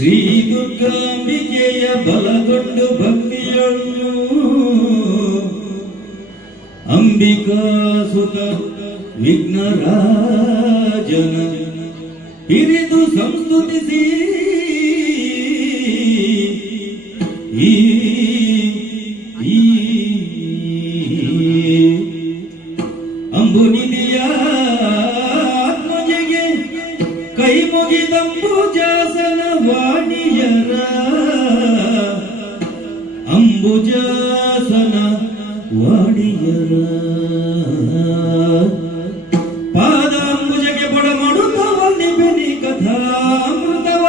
ಶ್ರೀ ದುರ್ಗಾಂಬಿಕೆಯ ಬಲಗೊಂಡು ಭಕ್ತಿಯನ್ನು ಅಂಬಿಕಾ ಸುತ ವಿಘ್ನರಾಜನ ಹಿರಿದು ಸಂಸ್ತುತಿಸಿ ಅಂಬುನಿಧಿಯ ಆತ್ಮಜೆಗೆ ಕೈ ಮುಗಿದಂಬುಜಾಸನ ವಾಣಿಯರ ಅಂಬುಜಾಸನ ವಾಣಿಯರ ಪಾದ ಅಂಬುಜಕ್ಕೆ ಬಡ ಮಾಡುತ್ತವ ನಿಬೆನಿ ಕಥಾಮೃತವ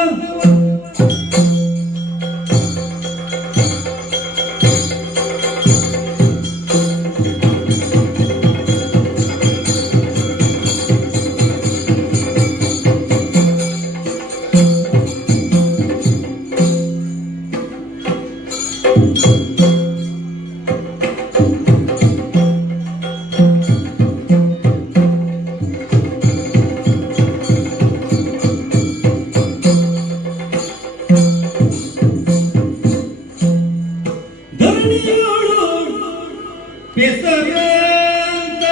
ಬೆಸರಂತ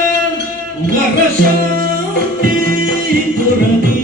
ವರಶಾಂತಿ ತುರದಿ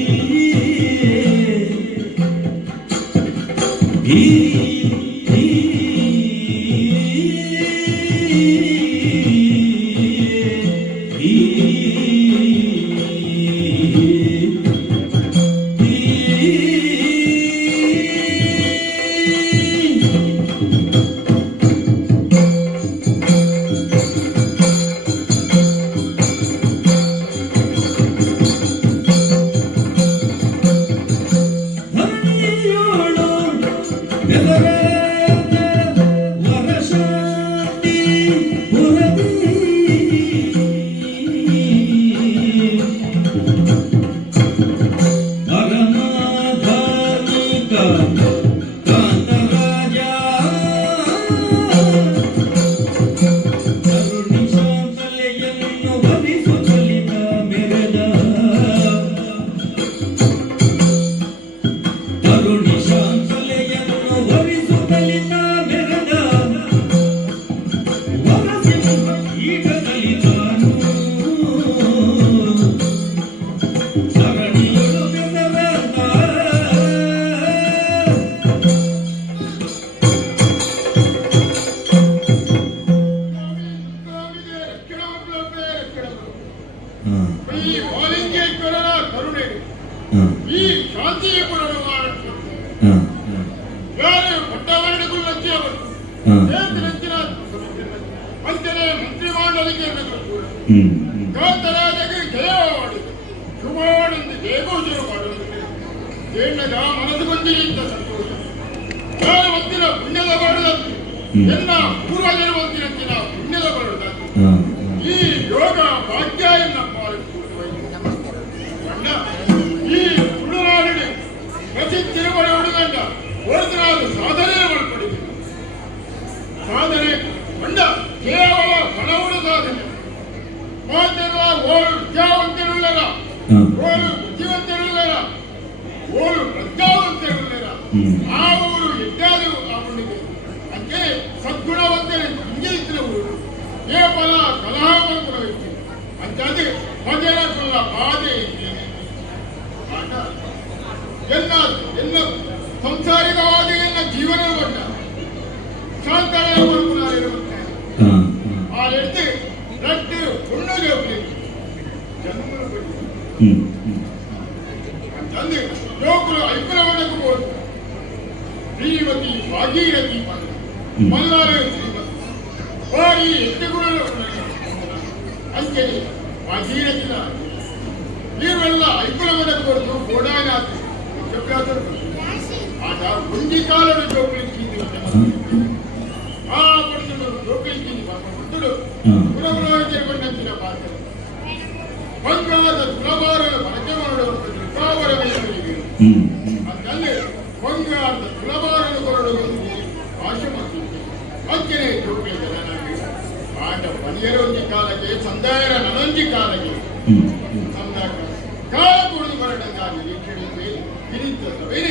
ಮನಸ್ಸು ಬಂದಿರಿಂದ ಸಂತೋಷ ಹೊತ್ತಿನ ಪುಣ್ಯದ ಬರುದಂತೆ ಎಲ್ಲ ಪೂರ್ವಜರು ಹೊತ್ತಿನ ಪುಣ್ಯದ ಬರುದಂತೆ ಈ ಯೋಗ ಭಾಗ್ಯ ಎನ್ನ ಈ ತುಳುನಾಡಿನ ಪ್ರತಿ ತಿರುಮಲ ಹುಡುಗಂಡ ಓದಿನಾದ ಸಾಧನೆ ಮಾಡಿಕೊಂಡಿದೆ. ಸಾಧನೆ ಕಂಡ ಕೇವಲ ಹಣವುಡ ಸಾಧನೆ ಮಾತೆಲ್ಲ ಓಳು ವಿದ್ಯಾವಂತರುಳ್ಳರ ಓಳು ಬುದ್ಧಿವಂತರುಳ್ಳರ ಓಳು ಪ್ರಜ್ಞಾವಂತರುಳ್ಳರ ಆ ಊರು ಇತ್ಯಾದಿ ಅವನಿಗೆ ಅಂತೆ ಸದ್ಗುಣವಂತರೇ ಇಂಗಿತ್ರ ಊರು ಕೇವಲ ಕಲಹವಂತರ ವ್ಯಕ್ತಿ ಅಂತಾದ್ರೆ ಭಜನ ಕುಲ್ಲ ಬಾಧೆ ಎಲ್ಲ ಸಂಸಾರಿಕವಾದ ಎಲ್ಲ ಜೀವನ ಬಂದ ಶಾಂತರಾಯ ಇರುವಂತೆ ಆ ಎಡ್ದು ರಟ್ಟು ಹುಣ್ಣಗೆ ಹೋಗ್ಲಿ ಜನ್ಮ ಅಂತಂದ್ರೆ ಲೋಕರು ಐಕ್ಯವನ್ನಕ್ಕೆ ಹೋದ ಶ್ರೀಮತಿ ಭಾಗೀರಥಿ ಮಲ್ಲಾರ ಶ್ರೀಮತಿ ಬಾರಿ ಎತ್ತುಗಳು ಅಂಚನೆ ಭಾಗೀರಥಿನ ನೀವೆಲ್ಲ ಐಕ್ಯವನ್ನಕ್ಕೆ ಹೊರತು ಗೋಡಾನಾಥ ಆಟ ಗುಂಡಿ ಕಾಲದ ಜೋಕಲಿಕ್ಕಿದ್ದು ಆ ಪಡೆದು ಜೋಕಲಿಕ್ಕಿದ್ದು ಪುಟ್ಟುಡು ಪುನಃ ಪಾತ್ರ ಬಂಗಾದ ತುಲಭಾರದ ಬಳಕೆ ಮಾಡುವ ಅಂತಲ್ಲಿ ಬಂಗಾರದ ತುಲಭಾರದ ಹೊರಡುವಂತೆ ಆಶೆ ಮಾಡ್ತಿದ್ದೆ ಅಂಚನೆ ಜೋಕಲಿ ಜನನಾಗಿ ಆಟ ಮನೆಯರೊಂದಿ ಕಾಲಕ್ಕೆ ಸಂದಾಯರ ನನಂಜಿ ಕಾಲಕ್ಕೆ ಸಂದಾಯ ಕಾಲ ಕುಡಿದು ಬರಡಂಗಾಗಿ ನಿರೀಕ್ಷಣೆ ಕಿರಿತ ಸಭೆ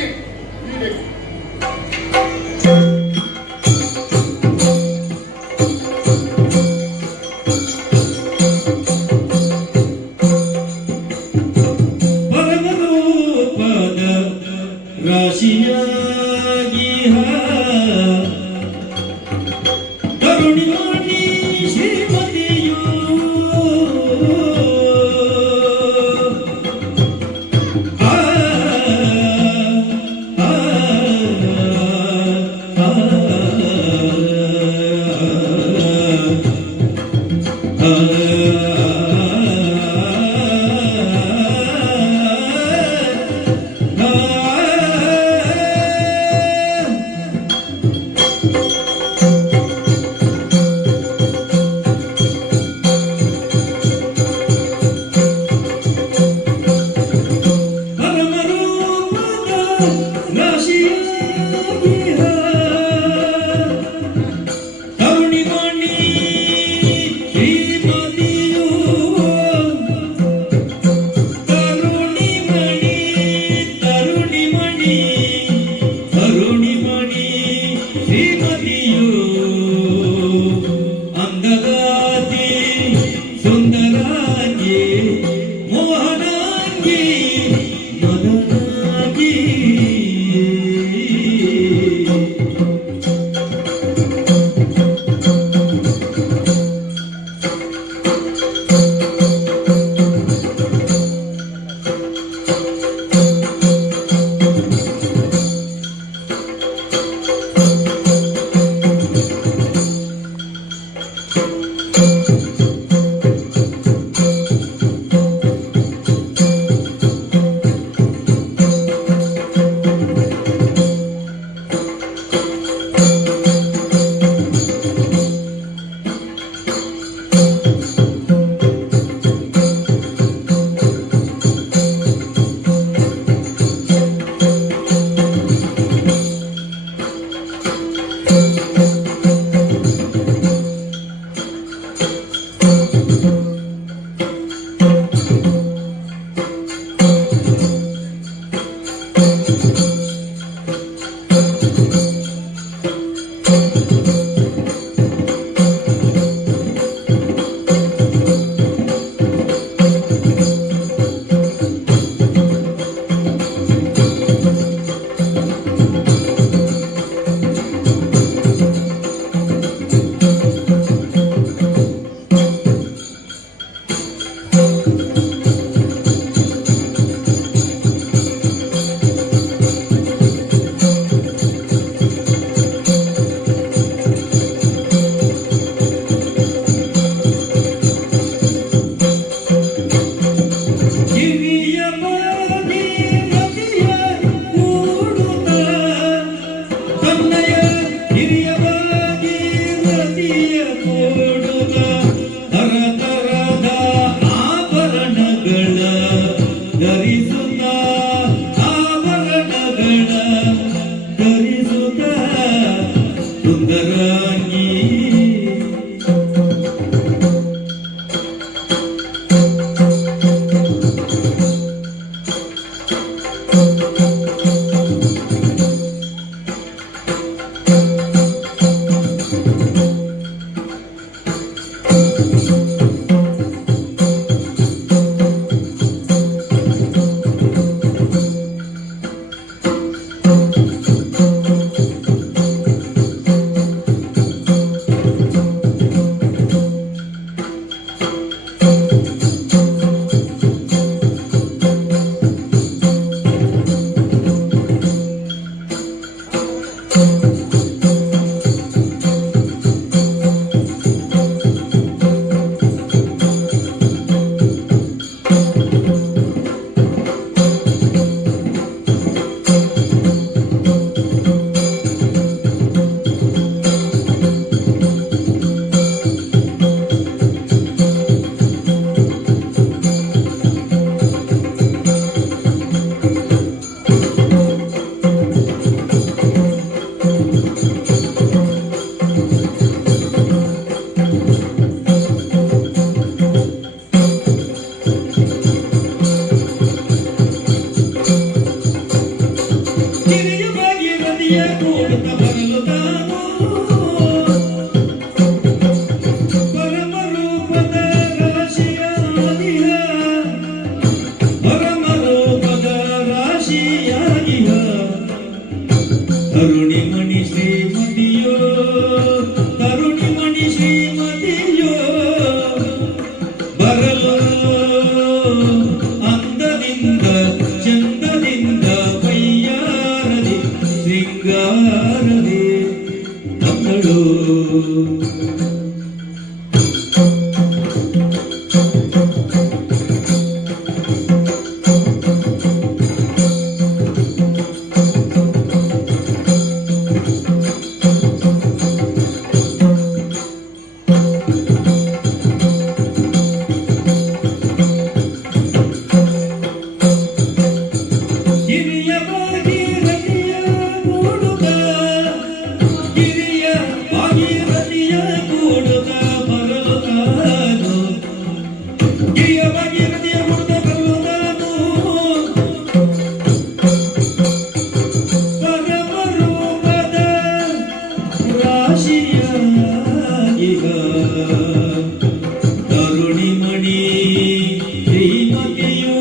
ಶ್ರೀಮತಿಯೋ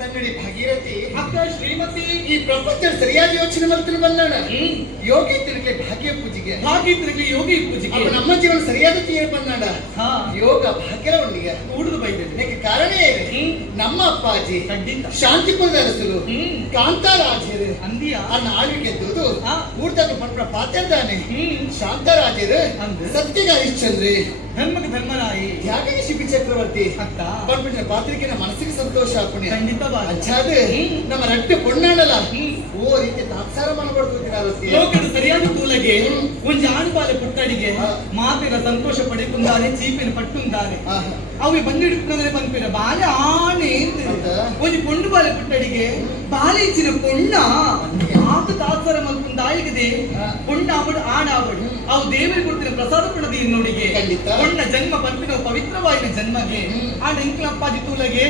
ತಂಗಡಿ ಭಾಗೀರಥಿ ಅಕ್ಕ ಶ್ರೀಮತಿ ಈ ಪ್ರಪಂಚ ಸರಿಯಾಗಿ ಯೋಚನೆ ಮಾಡ್ತೀನಿ ಬಂದಾಣ ಯೋಗಿ ತಿರುಗಿ ಭಾಗ್ಯ ಪೂಜೆಗೆ ಭಾಗಿದ್ರಿಗೆ ಯೋಗಿ ಪೂಜೆಗೆ ಅವ ನಮ್ಮ ಜೀವನ ಸರಿಯಾದ ತೀರ್ ಬಂದಾಡ ಹಾ ಯೋಗ ಭಾಗ್ಯರ ಉಂಡಿಗೆ ಉಡುದು ಬೈದೆ ಇದಕ್ಕೆ ಕಾರಣ ಏನು ನಮ್ಮ ಅಪ್ಪಾಜಿ ಖಂಡಿತ ಶಾಂತಿಪುರದ ಅರಸರು ಕಾಂತಾರಾಜರು ಅಂದಿಯ ಅನ್ನ ಆಳ್ವಿಕೆದ್ದು ಹಾ. ಊಟದ ಪಂಪ್ರ ಪಾತ್ರದಾನೆ ಹ್ಮ್ ಶಾಂತರಾಜರು ಅಂದು. ಸತ್ಯಗ ಹರಿಶ್ಚಂದ್ರಿ ಧರ್ಮಕ್ಕೆ ಧರ್ಮರಾಯಿ ತ್ಯಾಗಗೆ ಶಿಬಿ ಚಕ್ರವರ್ತಿ ಅಕ್ಕ ಪಂಪಿನ ಪಾತ್ರಿಕೆ ನಮ್ಮ ಮನಸ್ಸಿಗೆ ಸಂತೋಷ ಆಪಣೆ ಖಂಡಿತವಾಗಿ ಅಚ್ಚಾದ ನಮ್ಮ ರಟ್ಟೆ ಪೊಣ್ಣಾಡಲ್ಲ ಹ್ಮ್. ಓ ರೀತಿ ತಾತ್ಸಾರ ಮಾಡಬಾರ್ದು ಲೋಕದ ಸರಿಯಾದ ತೂಲಗೆ ಒಂಜಿ ಆಣ್ಪಾಲೆ ಪುಟ್ಟಡಿಗೆ ಹಾ. ಮಾತಿನ ಸಂತೋಷ ಪಡೆಯುತ್ತಾರೆ ಚೀಪಿನ ಪಟ್ಟುಂತಾರೆ ಅವು ಬಂದಿಡುತ್ತಂದ್ರೆ ಪಂಪಿನ ಬಾಲೆ ಆನೆ ಅಂತ ಹೌದಾ? ಒಂಜಿ ಪೊಂಡು ಬಾಲೆ ಪುಟ್ಟಡಿಗೆ ಬಾಲೆ ಇಚ್ಚಿನ ಪೊಣ್ಣ ಆತ ತಾತ್ಸಾರ ಮಲ್ಪುಂದ ಆಯ್ಗದೆ ಹಾ. ಪೊಣ್ಣ ಆವಡು ಆಣ ಆವಡು ಅವು ದೇವರಿಗೆ ಕೊಡ್ತಿನ ಪ್ರಸಾದ ಪುಣದ ಇನ್ನೋಡಿಗೆ ಖಂಡಿತ. ಪೊಣ್ಣ ಜನ್ಮ ಪಂಪಿನ ಪವಿತ್ರವಾಯಿನ ಜನ್ಮಗೆ ಹ್ಮ್. ಆಡ ಇಂಕ್ಲಪ್ಪಾಜಿ ತೂಲಗೆ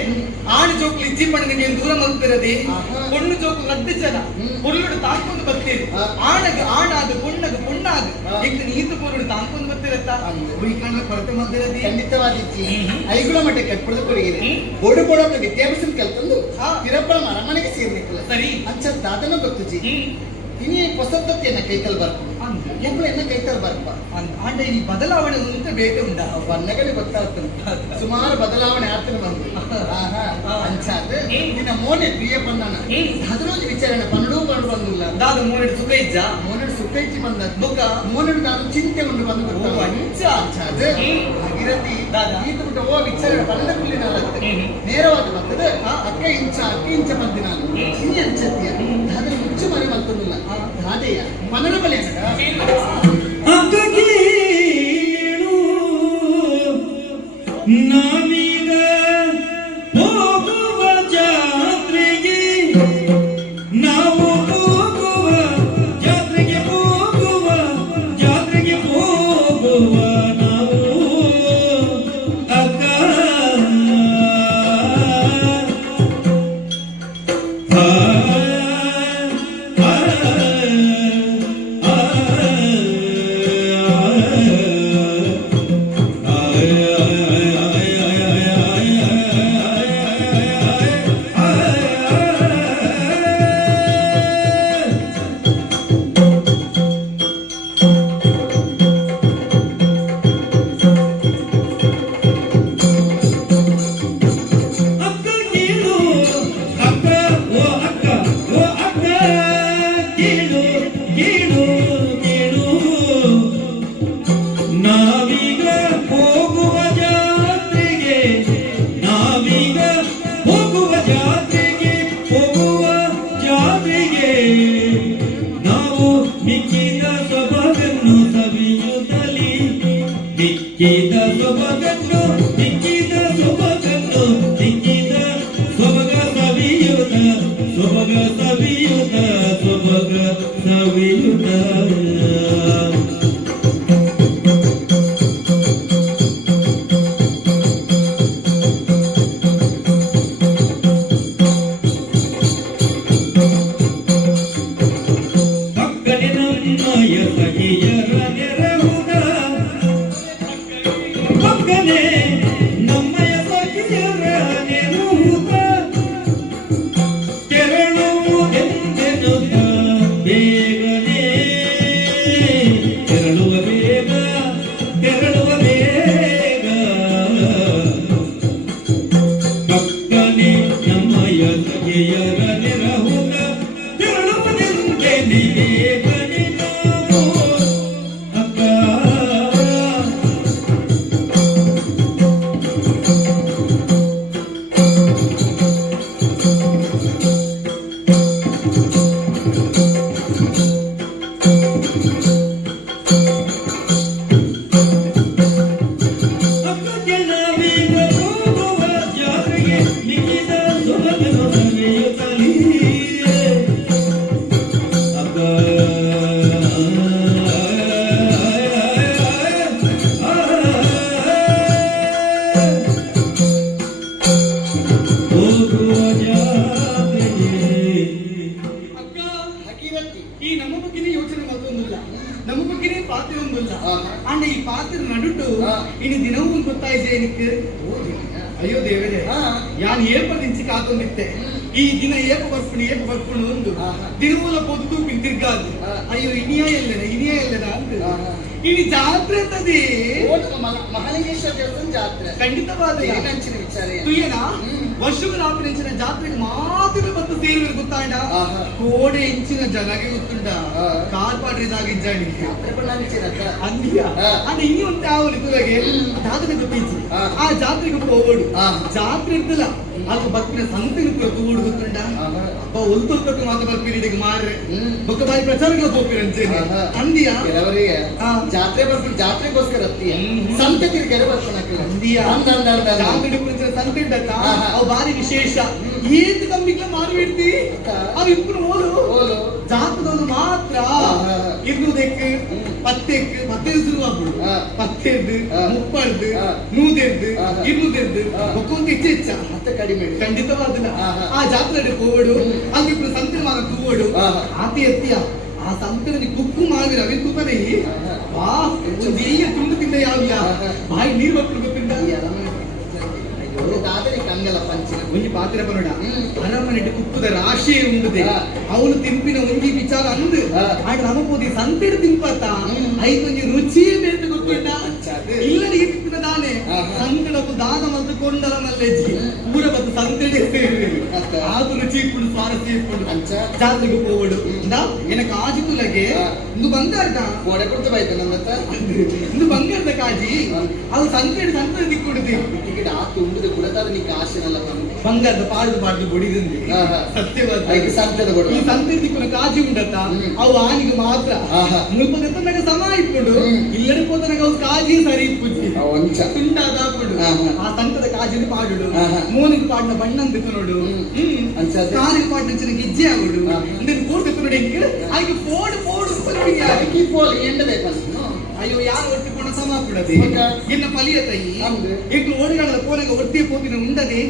ಆಣ ಜೋಕ್ಲು ಇಜ್ಜಿ ಪಣ್ಣನಿಗೆ ದೂರ ಮಲ್ಪಿರದೆ ಆಹಾ. ಪೊಣ್ಣು ಜೋಕ್ಲು ಲಡ್ಡು ಜನ ಹ್ಮ್. ಪೊರ್ಲುಡು ತಾಕ್ಕೊಂಡು ಬರ್ತೀರಿ ಹಾ. ಆಣಗ ಆಣಾದ ಪೊಣ್ಣಗ ಪೊಣ್ಣಾದ ಹಾ. ಈಗ ನೀತು ಪೊರ್ಲುಡು ತಾಂಕೊಂಡು ಬರ್ತಿರತ್ತ ಅಂದು. ಉಯ್ಕಂಡ್ರೆ ಕೊರತೆ ಮದ್ದಿರದಿ ಖಂಡಿತವಾದಿತ್ತಿ ಹ್ಮ್. ಐಗುಳ ಮಟ್ಟ ಕಟ್ಪುಳದ ಕೊಡುಗಿದೆ ಹ್ಮ್. ಬೋಡು ಬೋಡ ವಿದ್ಯಾಭ್ಯಾಸ ಕಲ್ತಂದು ಹಾ. ತಿರಪ್ಪಳ ಅರಮನೆಗೆ ಸೇರ್ಲಿಕ್ಕಲ್ಲ ಸರಿ ಅಂಚ ದಾದನ ಗೊತ್ತು ಜಿ ಹ್ಮ್ ಇನಿ ಹೊಸತತ್ತೆಯನ್ನ ಕೈಕಲ್ ಬರ್ಪ ಅಂದು ಎಪ್ಪಳ ಎನ್ನ ಕೈಕಲ್ ಬರ್ಪ ಆಂಡ ಈ ಬದಲಾವಣೆ ಉಂಟು ಬೇಕೆ ಉಂಡ ಬಣ್ಣಗಳೇ ಗೊತ್ತಾಗ್ತದೆ ಸುಮಾರು ಬದಲಾವಣೆ ಆಗ್ತಾನೆ ಬಂದು ಆಹಾ ಹಾ. ಅಂಚಾದ ಹ್ಮ್. ನಿನ್ನ ಮೋನೆ ಪ್ರಿಯ ಬಂದಾನ ಹ್ಮ್. ಅದರೋಜು ವಿಚಾರಣೆ ಪನ್ನಡೂ ಬಂದು ಬಂದಿಲ್ಲ ದಾದ ಮೂರೆಡು ಸುಖ ಇಜ್ಜ ಮೋನೆಡು ಸುಖ ಇಚ್ಚಿ ಬಂದ ಬೊಕ್ಕ ಮೋನೆಡು ನಾನು ಚಿಂತೆ ಉಂಡು ಬಂದು ಓ, ಬರ್ತಾವ ಅಂಚ. ಅಂಚಾದ ಹ್ಮ್. ಭಾಗೀರಥಿ ದಾದ. ಈತ ಬಿಟ್ಟು ಓ ವಿಚಾರಣೆ ಬಂದ ಕುಳ್ಳಿ ನಾನು ಹ್ಮ್. ನೇರವಾದ ಬರ್ತದೆ ಹಾ. ಅಕ್ಕ ಇಂಚ ಬಂದಿ ನಾನು ಹ್ಮ್. ಈ ಅಂಚತ್ಯ ದಾದ ಮುಚ್ಚು ಮನೆ ಮಲ್ತೊಂದಿಲ್ಲ ಹಾ. ದಾದೆಯ ಮನನ ಬಲೆ ಅಕ್ಕ ಕೇಳು ನಾವೀಗ ಹೋಗುವ ಜಾತ್ರೆಗೆ ನಾವು ಹೋಗುವ ಜಾತ್ರೆಗೆ ಹೋಗುವ ಜಾತ್ರೆಗೆ ಹೋಗುವ ನಾವು ಅಕ್ಕ ಅಕ್ಕ ಕೇಳು ಅಕ್ಕ ಓ ಅಕ್ಕ ಓ ಅಕ್ಕ ಕೇಳು ಕೇಳು ಕೇಳು ನಾವೀಗ ಹೋಗುವ ಜಾತ್ರೆಗೆ ನಾವೀಗ ಹೋಗುವ ಜಾತ್ರೆಗೆ ಹೋಗುವ ಜಾತ್ರೆಗೆ ನಾವು ಮಿಕ್ಕಿದ ಸೊಬಗನ್ನು ಸವಿಯುತ್ತಲಿ ಮಿಕ್ಕಿದ ಸೊಬಗನ್ನು ಮಿಕ್ಕಿದ ಸೊಬಗನ್ನು ಮಿಕ್ಕಿದ ಸೊಬಗ ಸವಿಯುತ್ತ ಸೊಬಗ ಸವಿಯುತ್ತ ಸೊಬಗ ಸವಿಯುತ್ತ ಪಕ್ಕನೆ ನಮ್ಮಯ ಸಖಿಯರ ನೆರವುದ ಪಕ್ಕನೆ ആ. ഇനി ദിനവും ಗೊತ್ತಾಯ್ತು എനിക്ക് ಅಯ್ಯೋ ದೇವರೇ ಹಾ. ಯಾನ್ ಏಪದಿಂಚಿ ಕಾತೊಂದಿತ್ತೆ ಈ ದಿನ ಏಪ ಬರ್ಪುಣು ಒಂದು ಆಹಾ. ದಿನಮೂಲ పొద్దు ತಿರ್ಗಾದು ಆ. ಅಯ್ಯೋ ಇನಿಯ ಎಲ್ಲದ ಅಂತ ಆಹಾ. ಇನಿ ಜಾತ್ರೆ ಅಂತದೆ ಮಹಾಲಿಂಗೇಶ್ವರ ದೇವಸ್ಥಾನ ಜಾತ್ರೆ ಖಂಡಿತವಾದ ಏನಂಚಿನ ವಿಚಾರ ಏನು? ತುಯ್ಯನಾ ಹ್ಮ್. ವರ್ಷಗಳ ಆಪರಿಂಚಿನ ಜಾತ್ರೆಗೆ ಮಾತ್ರ ಬಂದು ಸೇರುವರು ಗೊತ್ತಾಂಡ ಆಹಾ. ಕೋಡೆ ಇಂಚಿನ ಜನಗೆ ಗೊತ್ತುಂಡ ಆ. ಕಾರ್ಪಾಡ್ರಿದಾಗಿದ್ದಾಡಿ ಜಾತ್ರೆ ಬಂದಂಚಿನಕ್ಕ? ಅಂದಿಯ ಆ. ಅದು ಇನ್ನಿ ಒಂದು ಯಾವ ನಿತುಲಗೆ ಹ್ಮ್. ಜಾತ್ರೆ ಗೊತ್ತಿಂಚಿ ಆ. ಆ ಜಾತ್ರೆಗೆ ಹೋಗೋಡು ಆ. ಜಾತ್ರೆ ಇರ್ತಲ್ಲ ಅದು ಬಕ್ಕಿನ ಸಂತಿನ ಕೂಡು ಗೊತ್ತುಂಡ ಆಹಾ. ಅಪ್ಪ ಒಲ್ತೊಲ್ತಕ್ಕೆ ಮಾತ್ರ ಬರ್ತೀರಿ ಮಾರ್ರೆ ಹ್ಮ್. ಬೊಕ್ಕ ಬಾರಿ ಪ್ರಚಾರಗಳು ಹೋಗ್ತೀರಂತೆ ಆಹಾ. ಅಂದಿಯ ಕೆಲವರಿಗೆ ಆ. ಜಾತ್ರೆ ಬರ್ಕೊಂಡು ಜಾತ್ರೆಗೋಸ್ಕರ ಹತ್ತಿಯ ಹ್ಮ್. ಸಂತೆ ತಿರುಗಾರೆ ಬರ್ಕೊಳಕ್ಕಿಲ್ಲ ಅಂದಿಯ ಜಾತ್ರೆ ಕುರಿತ ಸಂತೆ ಇದ್ದಕ್ಕ ಆಹಾ. ಅವು ಬಾರಿ ವಿಶೇಷ ಏತ್ ಕಂಬಿಗ್ಲ ಮಾರು ಬಿಡ್ತಿ ಅವು ಇಬ್ಬರು ಓಲು ಓಲು ಜಾತದವನು ಮಾತ್ರ ಆಹಾ. ಇರ್ನುದಕ್ಕೆ ಪತ್ತೆ ಶುರುವಾಗ್ಬಿಡು ಆ. ಪತ್ತೆದ್ದು ಆ. ಮುಪ್ಪಡ್ದು ಆ. ನೂದೆದ್ದು ಆಹಾ. ಇರ್ನುದೆದ್ದು ಆ. ಒಕ್ಕೊಂದು ಹೆಚ್ಚೆಚ್ಚ ಮತ್ತೆ ಕಡಿಮೆ ಖಂಡಿತವಾದಿಲ್ಲ ಆಹಾ. ಆ ಜಾತ್ರೆ ಹೋಗೋಡು ಹ್ಮ್. ಅಲ್ಲಿಬ್ರು ಸಂತೆ ಮಾರ ತೂಗೋಡು ಆಹಾ. ಆತಿ ಎತ್ತಿಯ ಆ ಸಂತೆನಲ್ಲಿ ಕುಕ್ಕು ಮಾಡಿರ ಅವಿ ತೂಕನೆ ಆಹಾ. ವಾ ಒಂದು ಈಗ ತುಂಡು ತಿಂದ ಯಾವಿಲ್ಲ ಆಹಾ. ಬಾಯಿ ನೀರು ಬರ್ತದೆ ಗೊತ್ತಿಲ್ಲ ದಾದರಿ ಕಂಗಲ ಪಂಚಿನ ಒಂಜಿ ಪಾತ್ರ ಬರೋಡ ಹ್ಮ್. ಅರಮನೆ ಕುಕ್ಕುದ ರಾಶಿಯೇ ಉಂಡುದೆ ಹಾ. ಅವನು ತಿಂಪಿನ ಒಂಜಿ ವಿಚಾರ ಅಂದು ಹಾ. ಆಗ ನಮಗೋದಿ ಸಂತೆಡ್ ತಿಂಪತ್ತ ಹ್ಮ್. ಐದೊಂಜಿ ರುಚಿಯೇ ಬೇರೆ ಗೊತ್ತುಂಡ ಅಂಚಾದು. ಇಲ್ಲರಿಗೆ ತಿಂಪಿನ ದಾನೆ ಆಹಾ. ಸಂಕಡಕ್ಕೂ ದಾನ ಮತ್ತು ಕೊಂಡಲ ಮಲ್ಲೆಜ್ಜಿ ಹ್ಮ್. ಪೂರ ಬತ್ತು ಸಂತೆಡೆ ಸೇರಿ ಅತ್ತ. ಆದು ರುಚಿ ಇಪ್ಪುಡು ಸ್ವಾರಸ್ಯ ಇಪ್ಪುಡು ಅಂಚ ಜಾತ್ರೆಗೆ ಹೋಗೋಡು ಹ್ಮ್. ಇಂದ ಎನಕ ಆಜಿತುಲಗೆ ಹಾ. ಇಂದು ಬಂಗಾರ ಗೋಡೆ ಕೊಡ್ತಾ ಬೈತ ನನ್ನತ್ತ ಇಂದು ಬಂಗಾರದ ಕಾಜಿ ಹಾ. ಅದು ಸಂತೆ ದಿಕ್ಕುಡುದು ಟಿಕೆಟ್ ಆತು ಉಂಡುದು ಕೂಡ ನೀ ಕಾಶಿನಲ್ಲ ಬಂದು ಬಂಗಾರದ ಪಾಡ್ದು ಬಡಿದಂದು ಆಹಾ. ಸತ್ಯವಾದ ಐದು ಸಂತೆದ ಕೊಡು ಈ ಸಂತರ್ದಿಕ್ಕುನ ಕಾಜಿ ಉಂಡತ್ತ ಹ್ಮ್. ಅವು ಆನಿಗೆ ಮಾತ್ರ ಆಹಾ. ಮುಲ್ಪದೆತ್ತನಾಗ ಸಮ ಇಪ್ಪುಡು ಹ್ಮ್. ಇಲ್ಲಡೆ ಪೋತನಾಗ ಅವು ಕಾಜಿ ಸರಿ ಇಪ್ಪುಜಿ ಅವು ಅಂಚ ತುಂಡಾದಾಪುಡು ಆಹಾ. ಆ ಸಂತದ ಕಾಜಿನ ಪಾಡುಡು ಆಹಾ. ಮೂನಿಗೆ ಪಾಡಿನ ಬಣ್ಣನ್ ನೋಡು ಹ್ಮ್. ಅಂಚದು. ಕಾಲಿಗೆ ಪಾಡಿನ ಚಿನ್ನ ಗಿಜ್ಜೆ ಆಗುಡು ಆಹಾ. ಇಂದಕ್ಕೆ ಕೂಡ್ಬೇಕು ನೋಡಿ ಹಿಂಗೆ ಆಯ್ಕೆ ಪೋಡು ಅದಕ್ಕೆ ಪೋಲ್ ಎಂಡದೆ ಬಂದು ಅಯ್ಯೋ ಯಾರು ಒಟ್ಟಿ ಕೊಡ ಸಮ ಕೊಡದೆ ಮತ್ತ? ಎನ್ನ ಪಲಿಯ ತೈ ಹೌದು. ಎಂಕ್ಲು ಓಡಿಗಳ ಪೋನಾಗ ಒಟ್ಟಿ ಪೋತಿನ ಉಂಡದೆ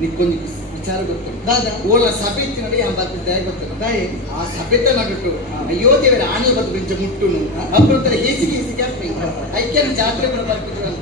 ನಿಕ್ಕೊಂದು ವಿಚಾರ ಗೊತ್ತು ದಾದ ಓಲ ಸಭೆ ಇತ್ತಿನಡಿ ಬರ್ತಿದ್ದೆ ಗೊತ್ತು ದಾಯೆ ಆ ಸಭೆತ ನಡುಟು ಅಯ್ಯೋ ದೇವರ ಆಣಲ್ ಬದ್ದು ಬಿಂಚ ಮುಟ್ಟುನು ಅಪ್ಪಂತರ ಹೇಸಿಗೆ ಅಪ್ಪಿ ಐಕ್ಯನ ಜಾತ್ರೆ ಕೂಡ ಬರ್ತಿದ್ರು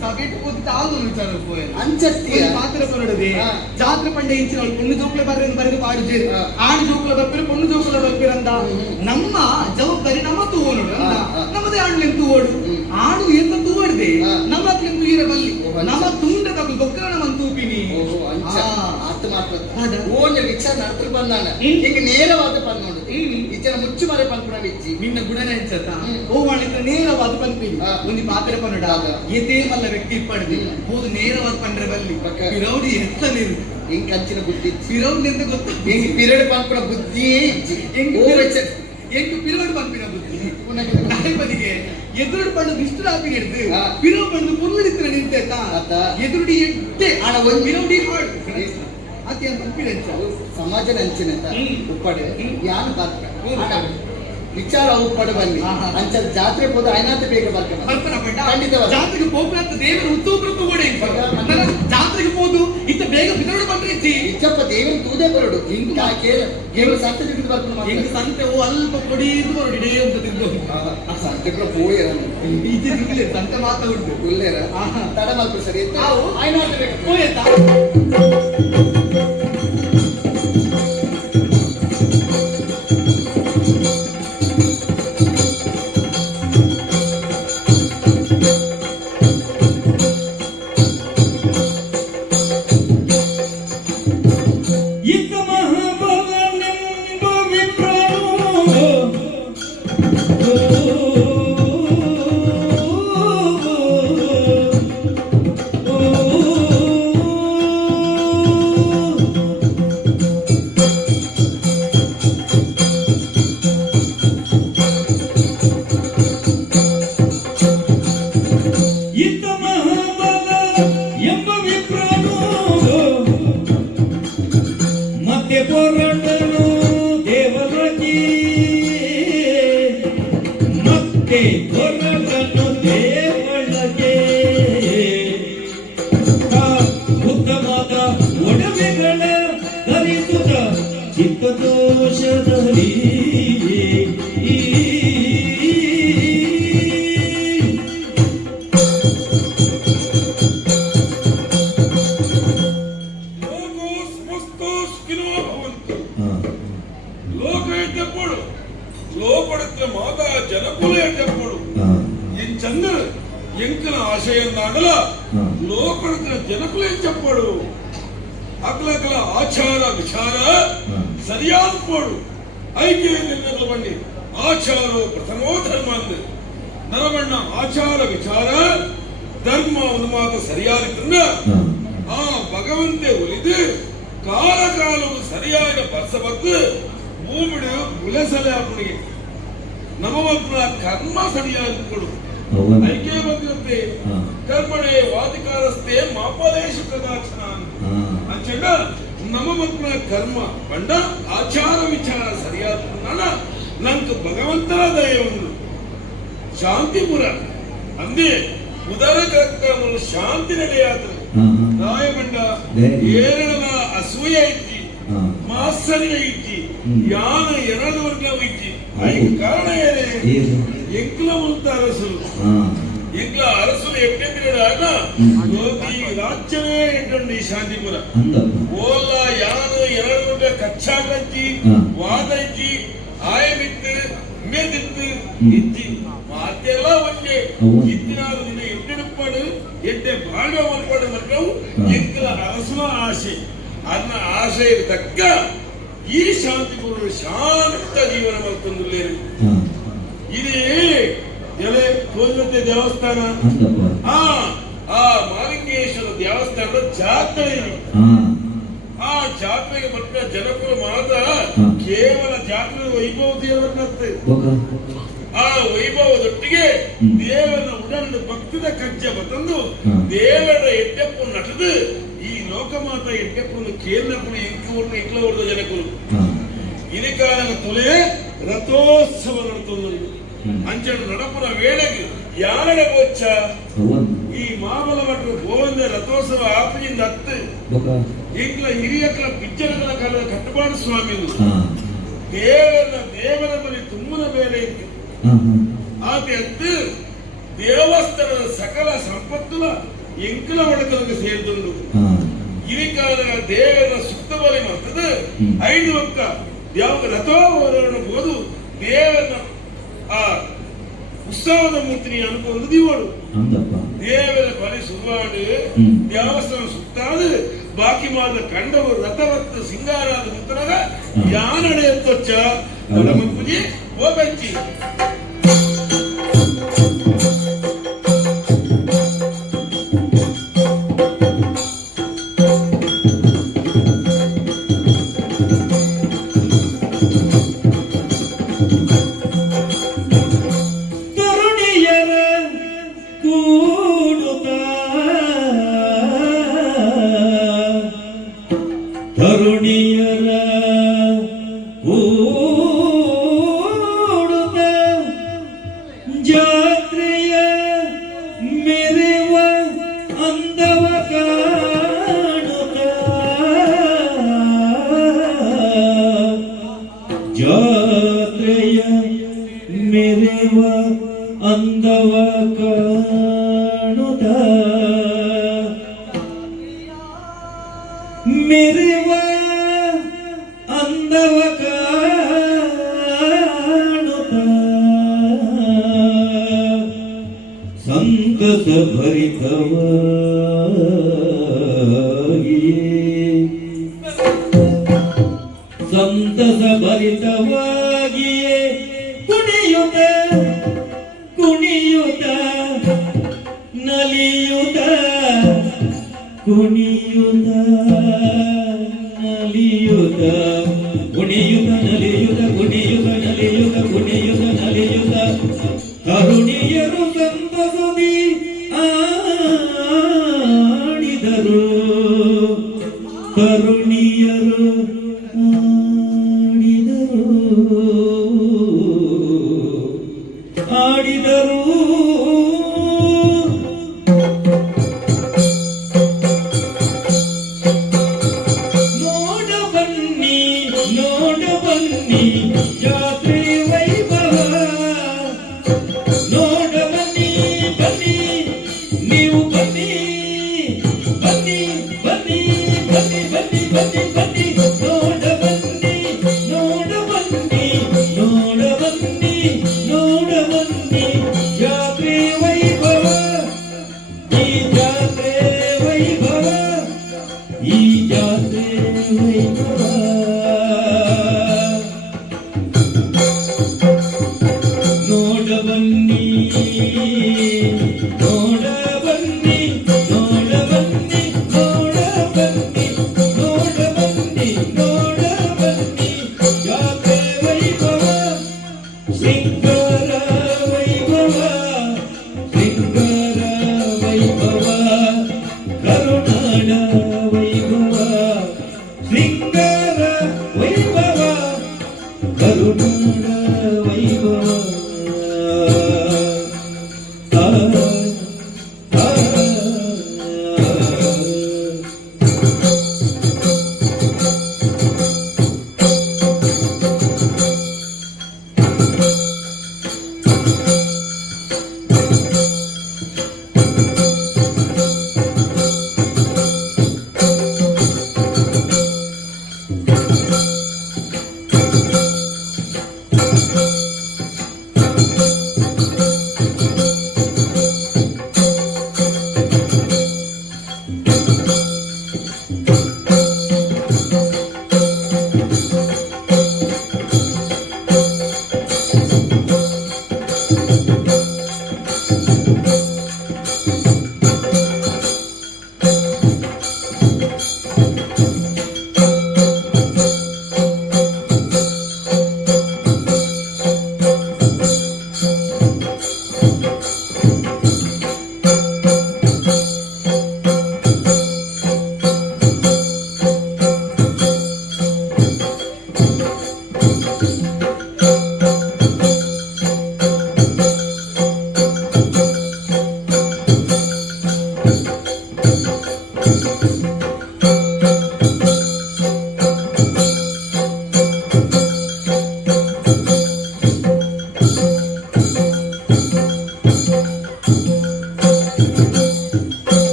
ಸಭೆಟ್ ಪೋತಿ ತಾವು ವಿಚಾರ ಪೋಯ ಅಂಚತ್ತಿ ಪಾತ್ರ ಕೊರಡದೆ ಹಾ. ಜಾತ್ರೆ ಪಂಡೆ ಇಂಚಿನ ಪೊಣ್ಣು ಜೋಕ್ಲೆ ಬರೆದು ಪಾಡುಜೆ ಹಾ. ಆಡು ಜೋಕ್ಲ ಬರ್ಪಿರು ಪೊಣ್ಣು ಜೋಕ್ಲ ಬರ್ಪಿರಂದ ಹ್ಮ್. ನಮ್ಮ ಜವಾಬ್ದಾರಿ ನಮ್ಮ ತೂವೋಡು ಹಾ, ಹಾ. ನಮ್ಮದೇ ಆಡ್ಲೆಂದು ತೂವೋಡು ಹ್ಮ್. ಆಡು ಎಂತ ತೂವಡ್ದೆ ಹಾ. ನಮ್ಮಕ್ಲೆಂದು ಇರಬಲ್ಲಿ ಓ, ಅಂಚ. ನಮ್ಮ ತುಂಡ ಗೊಕ್ಕರ ನಮ್ಮ ತೂಪಿನಿ ಓಹೋ ಅಂಚ ಆ. ಆತ ಮಾತ್ರ ಅದ. ಓನ ವಿಚಾರ ನಡ್ತರು ಬಂದಾನ ಹ್ಮ್. ಈಗ ನೇರವಾದ ಪನ್ ನೋಡು ಹ್ಮ್. ಇಚ್ಚನ ಮುಚ್ಚು ಮರೆ ಪನ್ಪುರ ಬಿಚ್ಚಿ ನಿನ್ನ ಗುಣನ ಹೆಚ್ಚತ್ತ ಹ್ಮ್. ಹೋಗೋಣ ನೇರವಾದ ಪನ್ಪಿನಿ ಹಾ. ಒಂದು ಪಾತ್ರೆ ಪನ್ನಡ ಅದ. ಎದೇ ಮಲ್ಲ ವ್ಯಕ್ತಿ ಪಡೆದಿ ಹ್ಮ್. ಹೋದು ನೇರವಾದ ಪಂಡ್ರೆ ಬಲ್ಲಿ ಪಕ್ಕ. ರೌಡಿ ಎತ್ತ ನೀರು ಹಿಂಗ್ ಕಂಚಿನ ಬುದ್ಧಿ ಪಿರೌಡ್ ಎಂತ ಗೊತ್ತ ಹಿಂಗ್ ಪಿರಿಯಡ್ ಪನ್ಪುರ ಬುದ್ಧಿಯೇ ಇಜ್ಜಿ ಹೆಂಗ್ ಓ ವೆಚ್ಚ ಎಂಟು ಪಿರೌಡ್ ಪಂಪಿನ ಬುದ್ಧಿ ನಾಯಿಪದಿಗೆ ಎದುರು ಪಂಡು ನಿಷ್ಠರಾಪಿ ಹಿಡಿದು ಹಾ. ಪಿರೌಡ್ ಪಂಡು ಪುರುಳಿತ್ರ ನಿಂತ ಅದ. ಎದುರುಡಿ ಎಟ್ಟೆ ಆನ ಒಂದು ಪಿರೌಡಿ ಹಾಡು ಅತಿ ಅಂತ ಪಂಪಿಡೆಂಚ ಸಮಾಜ ನಂಚಿನ ಹ್ಮ್. ಉಪ್ಪಡೆ ಹ್ಮ್. ಯಾನು ಬರ್ಕ ಹ್ಮ್. ಆನ ವಿಚಾರ ಉಪ್ಪಡೆ ಬನ್ನಿ ಆಹಾ. ಅಂಚ ಜಾತ್ರೆ ಹೋದ ಐನಾತ ಬೇಗ ಬರ್ಕ ಕಲ್ಪನಾ ಪಂಡ ಖಂಡಿತವಾಗಿ. ಜಾತ್ರೆಗೆ ಹೋಗ್ಲಂತ ದೇವರು ಉತ್ತಮ ತಗೋಡೆ ಜಾತ್ರೆಗೆ ಹೋದು ಇತ್ತ ಬೇಗ ಪಿರೌಡ್ ಪಂಡ್ರಿಚ್ಚಿ ಇಚ್ಚಪ್ಪ ದೇವನ್ ತೂದೆ ಬರಡು ಹಿಂಗ್ ಕೇಳ ಕೇವಲ ಸಂತೆ ತಿಂದು ಬರ್ಕೊಂಡು ಹೆಂಗ್ ಸಂತೆ ಓ ಅಲ್ಪ ಕೊಡಿದು ಹೊರಡಿಡೇ ಅಂತ ತಿಂದು ಆ ಸಂತೆ ಕೂಡ ಪೋಯರ ಈಚೆ ಸಿಗ್ಲಿ ಸಂತೆ ಮಾತಾ ಉಂಟು ಉಲ್ಲೇರ ಆಹಾ. ತಡ ಮಲ್ಪ ಸರಿ ಇತ್ತು. ಆವು. ಐನಾತ ಬೇಕು ಹೋಯ್ತಾ ಇಕ ಮಹಾಬಲನೆಂಬ ವಿಪ್ರನು ಎಂದಾಗಲ ಲೋಕದ ಜನಕುಲೇ చెప్పాడు ಅಗ್ಲಗಲ ಆಚಾರ ವಿಚಾರ ಸರಿಯಾದ ಪೋಡು ಐಕ್ಯದಿಂದ ಬಂಡಿ ಆಚಾರೋ ಪ್ರಥಮೋ ಧರ್ಮ ಅಂದ್ರೆ ನರವಣ್ಣ ಆಚಾರ ವಿಚಾರ ಧರ್ಮ ಒಂದು ಮಾತು ಸರಿಯಾಗಿದ್ರಿಂದ ಆ ಭಗವಂತೆ ಒಲಿದು ಕಾಲ ಕಾಲವು ಸರಿಯಾದ ಬರ್ಸಬದ್ದು ಭೂಮಿಡು ಉಲೆಸಲೆ ಅವನಿಗೆ ನಮವನ್ನ ಕರ್ಮ ಸರಿಯಾಗಿ ಕೊಡು ಐಕ್ಯ ಬಂದಿರುತ್ತೆ ಕರ್ಮಣೆ ವಾದಿಕಾರಸ್ಥೆ ಮಾಪಲೇಶ ಕದಾಚನ ಅಂಚಂಡ ನಮ್ಮ ಮಕ್ಕಳ ಕರ್ಮ ಬಂಡ ಆಚಾರ ವಿಚಾರ ಸರಿಯಾದ ನಂಗೆ ಭಗವಂತನ ದಯ ಉಂಟು ಶಾಂತಿಪುರ ಅಂದೇ ಉದರ ಕರ್ಕವನ್ನು ಶಾಂತಿ ನಡೆಯಾದ್ರು ರಾಯಬಂಡ ಏರಳ ಅಸೂಯ ಇಜ್ಜಿ ಮಾತ್ಸರ್ಯ ಇಜ್ಜಿ ಯಾನ ಎರಡ ವರ್ಗ ಇಜ್ಜಿ ಅದಕ್ಕೆ ಕಾರಣ ಏನೇ ಎಂಕ್ಲ ಮುಂತ ಅರಸರು ಎಂಕ್ಲ ಅರಸರು ಎಪ್ಪೆಂದಿರಾಗ ಈ ರಾಜ್ಯವೇ ಇಟ್ಟುಂಡು ಈ ಶಾಂತಿಪುರ ಓಲ ಯಾನ ಎರಡ ವರ್ಗ ಕಚ್ಚಾ ಕಜ್ಜಿ ವಾದ ಇಜ್ಜಿ ಆಯಮಿತ್ತು ಮೇದಿತ್ತು ಇಜ್ಜಿ ಮಾತೆಲ್ಲ ಒಂದೇ ಇತ್ತಿನಾದ ದಿನ ಎಟ್ಟೆಡುಪಾಡು ಎಟ್ಟೆ ಬಾಳ್ವೆ ಮಲ್ಪಾಡು ಮಕ್ಕಳು ಎಂಕಲ ಅರಸುವ ಆಸೆ ಅನ್ನ ಆಸೆ ತಕ್ಕ ಈ ಶಾಂತಿಪುರ ಶಾಂತ ಜೀವನ ಮಲ್ಕೊಂಡುಳ್ಳೇರು ಇದೇ ಎಲೆ ಕೋಲ್ಮತ್ತೆ ದೇವಸ್ಥಾನ ಆ ಮಾಲಿಂಗೇಶ್ವರ ದೇವಸ್ಥಾನದ ಜಾತ್ರೆ ಆ ಜಾತ್ರೆಗೆ ಬಂದ ಜನಕರು ಮಾತ್ರ ಕೇವಲ ಜಾತ್ರೆ ವೈಭವ ದೇವರನ್ನತ್ತೆ ಆ ವೈಭವದೊಟ್ಟಿಗೆ ದೇವರ ಉಡನ್ನು ಭಕ್ತದ ಕಜ್ಜ ಬಂದು ದೇವರ ಎಟ್ಟೆಪ್ಪು ನಟದು ಈ ಲೋಕಮಾತ ಎಟ್ಟೆಪ್ಪನ್ನು ಕೇಂದ್ರಪುರ ಎಂಕೂರ್ನ ಇಕ್ಲವರ್ದ ಜನಕರು ಇದಕ್ಕಾಗ ತುಲೆ ರಥೋತ್ಸವ ನಡೆತೊಂದು ಅಂಚನ ನಡಪುರ ವೇಳೆಗೆ ಯಾರಡ ಗೋಚ್ಚ ಈ ಮಾಮಲ ಭಟ್ರು ಗೋವಿಂದ ರಥೋತ್ಸವ ಆಪದಿಂದ ಹತ್ತು ಈಗಲ ಹಿರಿಯಕ್ಕಳ ಪಿಚ್ಚರಗಳ ಕಾಲದ ಕಟ್ಟಬಾಡು ಸ್ವಾಮಿಗಳು ದೇವರ ಬಳಿ ತುಂಬನ ಬೇರೆ ಇತ್ತು ಆತ ಎದ್ದು ದೇವಸ್ಥಾನದ ಸಕಲ ಸಂಪತ್ತುಲ ಎಂಕಲ ಒಡಕಲಿಗೆ ಸೇರಿದುಂಡು ಇದಕ್ಕಾದ ದೇವರ ಸುತ್ತ ಬಲಿ ಮಾಡ್ತದೆ 5 ಒಕ್ಕ ಯಾವ ರಥೋವರನ್ನು ಹೋದು ದೇವರ ಆ ಉತ್ಸವದ ಮೂರ್ತಿನಿ ಅನ್ಕೊಂಡು ದಿವಾಡು ದೇವರ ಬಲಿ ಸುರುವಾಡು ದೇವಸ್ಥಾನ ಸುತ್ತಾದು ಬಾಕಿ ಮಾಡಿದ ಕಂಡವರು ರಥವತ್ತು ಸಿಂಗಾರಾದ ಮುತ್ತನಾಗ ಯಾನಡೆ ಎತ್ತೊಚ್ಚ ಪೂಜೆ ಓಬಂಚಿ ತರುಣಿಯರ ಕೂಡುತ್ತ ಜಾತ್ರೆಯ ಮೆರೆವ ಅಂದವ ಕಾಣುತ್ತ ಜಾತ್ರೆಯ ಮೆರೆವ ಅಂದವ ಕಾಣುತ್ತ ಮೆರೆವ ಅಂದವ ಕಾಣುತ್ತ ಸಂತಸ ಭರಿತವಾಗಿಯೇ ಸಂತಸ ಭರಿತವಾಗಿಯೇ ಕುಣಿಯುತ್ತ ಕುಣಿಯುತ್ತ ನಲಿಯುತ್ತ ಕುಣಿಯುತ್ತ ನಲಿಯುತ್ತ ಕುಣಿಯುತ್ತ ನಲಿಯುತ್ತ ಕುಣಿಯುತ್ತ ನಲಿಯುತ್ತ ಕುಣಿಯುತ್ತ ನಲಿಯುತ್ತ ತರುಣಿಯರು ಸಂತಸದಿ ಆಡಿದರು ತರುಣಿಯರು ಆಡಿದರು ನೋಡ ಬನ್ನಿ ಜಾತ್ರೆ ವೈಭವ ನೋಡ ಬನ್ನಿ ಬನ್ನಿ ನೀವು ಬನ್ನಿ ಬನ್ನಿ ಬನ್ನಿ ಬನ್ನಿ ಬನ್ನಿ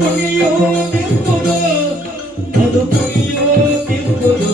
ಕುಣಿಯೋದಿರ್ಬೋದು ಅದು ಕುಣಿಯೋದಿರ್ಬೋದು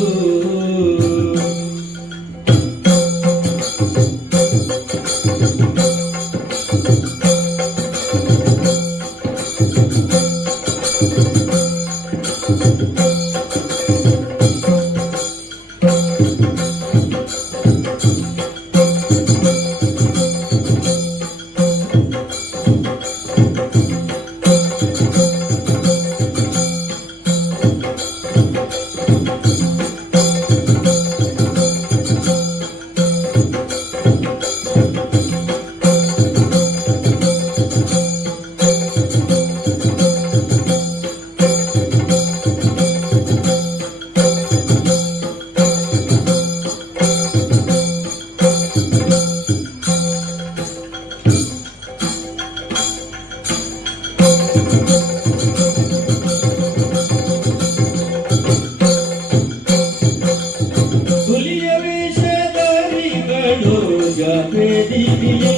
ಹುಲಿಯ ವೇಷಧಾರಿಗಳು ಜಾತ್ರೆ ದೀದಿಯೇ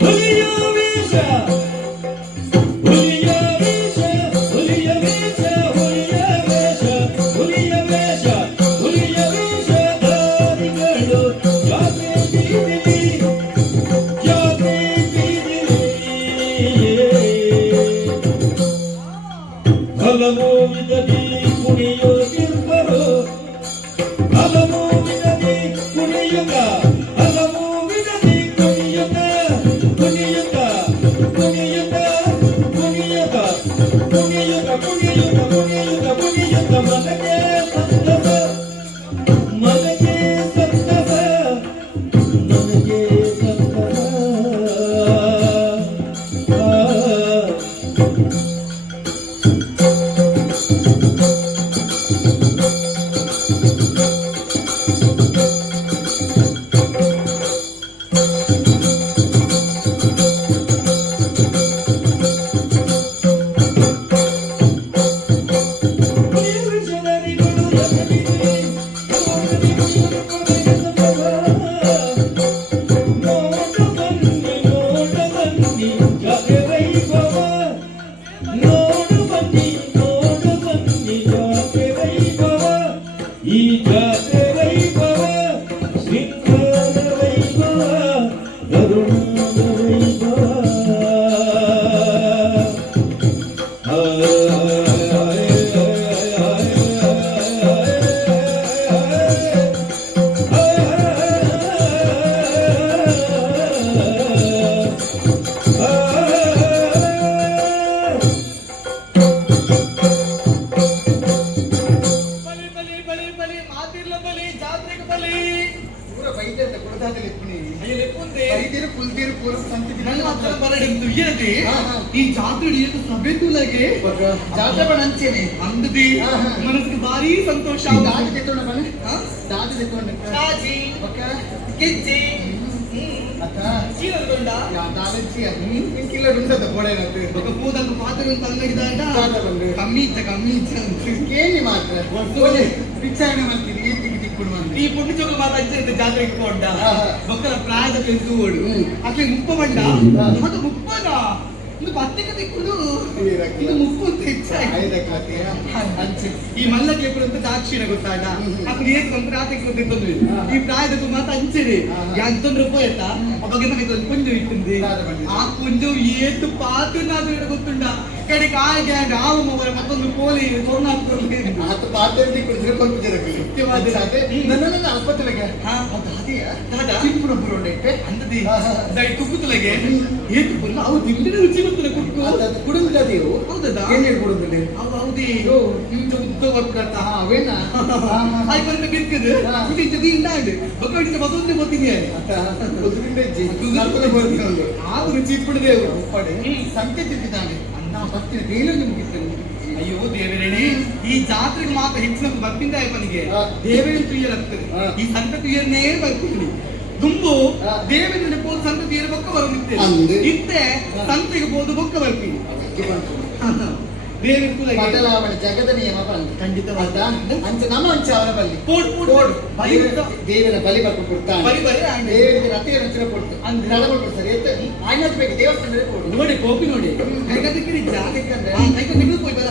ಹುಲಿಯ ವೇಷ ಹುಲಿಯ ವೇಷ ಹುಲಿಯ ವೇಷ ಹುಲಿಯ ವೇಷ ಹುಲಿಯ ವೇಷ ಹುಲಿಯ ವೇಷಧಾರಿಗಳು ಜಾತ್ರೆ ದೀದಿಲಿ ಜಾತ್ರೆ ದೀದಿಲಿ ಹಲವು ವಿಧದಿ ಕುಣಿಯೋದಿರ್ಬರು ಹಲವು ವಿಧದಿ ಕುಣಿಯುತ್ತ ಹಲವು ವಿಧದಿ ಕುಣಿಯುತ್ತ ಕುಣಿಯುತ್ತ ಕುಣಿಯುತ್ತ ಕುಣಿಯುತ್ತ ಕುಣಿಯುತ್ತ ಕುಣಿಯುತ್ತ ಕುಣಿಯುತ್ತ ಕುಣಿಯುತ್ತ ಮನಗೆ ಸಂತಸ ನನಗೆ ಸಂತಸ ಈ ಜಾತ್ರೆ ವೈಭವ ಸಿಂಹದ ವೈಭವ ಕರುಣದ ವೈಭವ ಬಲಿ ಬಲಿ ಬಲಿ ಬಲಿ ಮಾತಿರ್ಲ ಬಲಿ ಜಾತ್ರೆಗೆ ಬಲಿ ಪೂರ ಬೈದೆಲ್ಲ ಕೊಡದಾಗಲಿ ಪುಣಿ ಅಯ್ಯ ಲೆಪ್ಪುಂದೆ ಬೈದಿರು ಕುಲ್ದಿರು ಪೂರ ಸಂತಿದಿ ನನ್ನ ಹತ್ರ ಬರಡಿಂದು ಇರದೆ ಹಾ, ಹಾ. ಈ ಜಾತ್ರೆ ಏತು ಸಭೆ ತುಲಗೆ ಜಾತ್ರೆ ಬಣ ಅಂಚೇನೆ ಅಂದದಿ ಹಾ, ಹಾ. ಮನಸ್ಸಿಗೆ ಭಾರಿ ಸಂತೋಷ ದಾದ ತೆತ್ತೋಣ ಬಣ ಹಾ? ದಾದ ತೆತ್ತೋಣ ಕಾಜಿ ಒಕ್ಕ ಗೆಜ್ಜೆ ಅಕ್ಕ ಚೀಲಗೊಂಡ ಯಾ ದಾದಚ್ಚಿ ಇಂಕಿಲ್ಲ ರುಂದದ ಬೋಡೇನತ್ತು ఒక పూదకు పాత్రలు తన్నగిదాట ದಾದ ಬಂದು కమ్మి ఇచ్చ ಕೇಳಿ ಮಾತ್ರ ವಿಚಾರಣೆ ಮಾಡ್ತೀನಿ ಏನ್ ತಿಗಿ ತಿಕ್ಕೊಂಡು ಬಂದು ఈ పుట్టి చొక్కలు మాత్రం అంచేది జాతరకి పోండా ఆహా. ఒక్కల ప్రాయద పెంచుకోడు అట్లే ముప్పమండ ఆ. మాత ముప్పనా నువ్వు పత్తిక దిక్కుడు వీరక్క. ఇది ముప్పు తెచ్చాయి ಐದ ಕಾತಿ ಅಂಚೆ ఈ మల్లకి ఎప్పుడంతా దాక్షిణ కొట్టాడ అప్పుడు ఏ కొంత రాత్రికి తింటుంది ఈ ప్రాయదకు మాత అంచెది ఆహా. ఎంత రూపాయి ఎత్త ఒక నాకు పుంజం ఇస్తుంది రాజమండ్రి. ఆ పుంజం ఏటు పాత నాదు ಗೊತ್ತುಂಡ ಕಡೆಗೆ ಆಗ ಆವು ಮೊಬೈಲ್ ಮತ್ತೊಂದು ಕೋಲಿ ಕೊರೋನಾಗ್ತದೆ ಆತ ಪಾತ್ರೆ ಕುಡಿದ್ರೆ ಕೊಂದು ಜರಕಲಿ ಸತ್ಯವಾದ. ನನ್ನ ಆಸ್ಪತ್ರೆಗೆ ಹಾ. దాదా ಚಿಪ್ಪುನ ಬರೋಡೈತೆ అంతది ఆహా. దాని కుక్కుతులగే ఏది పుల్ల అవు దిండిన రుచి ಗೊತ್ತಿಲ್ಲ ಕುಕ್ಕು ಅದು ಕುಡುಂಬದೇವು ಹೌದಾ ಏನೇನು ಕುಡುಂಬದೆ ಅವು ಹೌದಿ ಓ. ನಿಮ್ದು ಉದ್ದ ವರ್ಕಟ ಹಾ ಅವೇನ ಆಯ್ ಬಂದ ಬಿಕ್ಕದು ಹಾ. ಇದು ಇದು ಇಂದಾಂಡು ಬೊಕ್ಕಡಿತ ಮತ್ತೊಂದು ಗೊತ್ತಿದೆ ಕುದುರಿಂದ ನರ್ಕಲ ಬರ್ತೀನಿ ಒಂದು ಆದು ರುಚಿ ಇಪ್ಪುಡದೇವು ಉಪ್ಪಾಡೆ ಸಂತೆ ತಿಂತಿದ್ದಾನೆ ಅನ್ನ ಬರ್ತೀನಿ ಬೇಲೊಂದು ಮುಗಿಸ್ತೇನೆ ಅಯ್ಯೋ ದೇವರೇಣಿ ಈ ಜಾತ್ರೆಗೆ ಮಾತ್ರ ಹೆಚ್ಚಿನ ಬರ್ತಿಂದ ಅಯ್ಯಪ್ಪನಿಗೆ ಹಾ. ದೇವೇಂದ್ರ ತುಯ್ಯರ್ ಆಗ್ತದೆ ಹಾ. ಈ ಸಂತ ತುಯ್ಯರ್ನೇ ಬರ್ತೀನಿ ದುಂಬು ಹಾ. ದೇವೇಂದ್ರ ಪೋದು ಸಂತ ತುಯ್ಯರ ಬೊಕ್ಕ ಬರೋದಿತ್ತೆ ಅಂದು. ಇತ್ತೆ ಸಂತೆಗೆ ಪೋದು ಬೊಕ್ಕ ಬರ್ತೀನಿ ದೇವಿ ಕುಲಗೆ ಬದಲಾವಣೆ ಜಗದ ನಿಯಮ ಬಂದು ಖಂಡಿತವಾದ ಅಂತ ನಮ್ಮ ಅಂಚ ಅವರ ಬಲ್ಲಿ ಕೋಡ್ ಬಲಿ ದೇವರ ಬಲಿ ಬರ್ಕೊಂಡು ಕೊಡ್ತಾನೆ ಬಲಿ ಬಲಿ ದೇವರಿಗೆ ರಥೆ ರಂಚನೆ ಕೊಡ್ತು ಅಂದ್ರೆ ನಡಗಳು ಸರಿ ಆಯ್ನದ್ ಬೇಕು ದೇವಸ್ಥಾನದಲ್ಲಿ ಕೊಡು ನೋಡಿ ಕೋಪಿ ನೋಡಿ ಕೈಗದಕ್ಕೆ ಯಾಕಂದ್ರೆ ಕೈಗ ನಿಗಳು ಹೋಗಿ ಬರ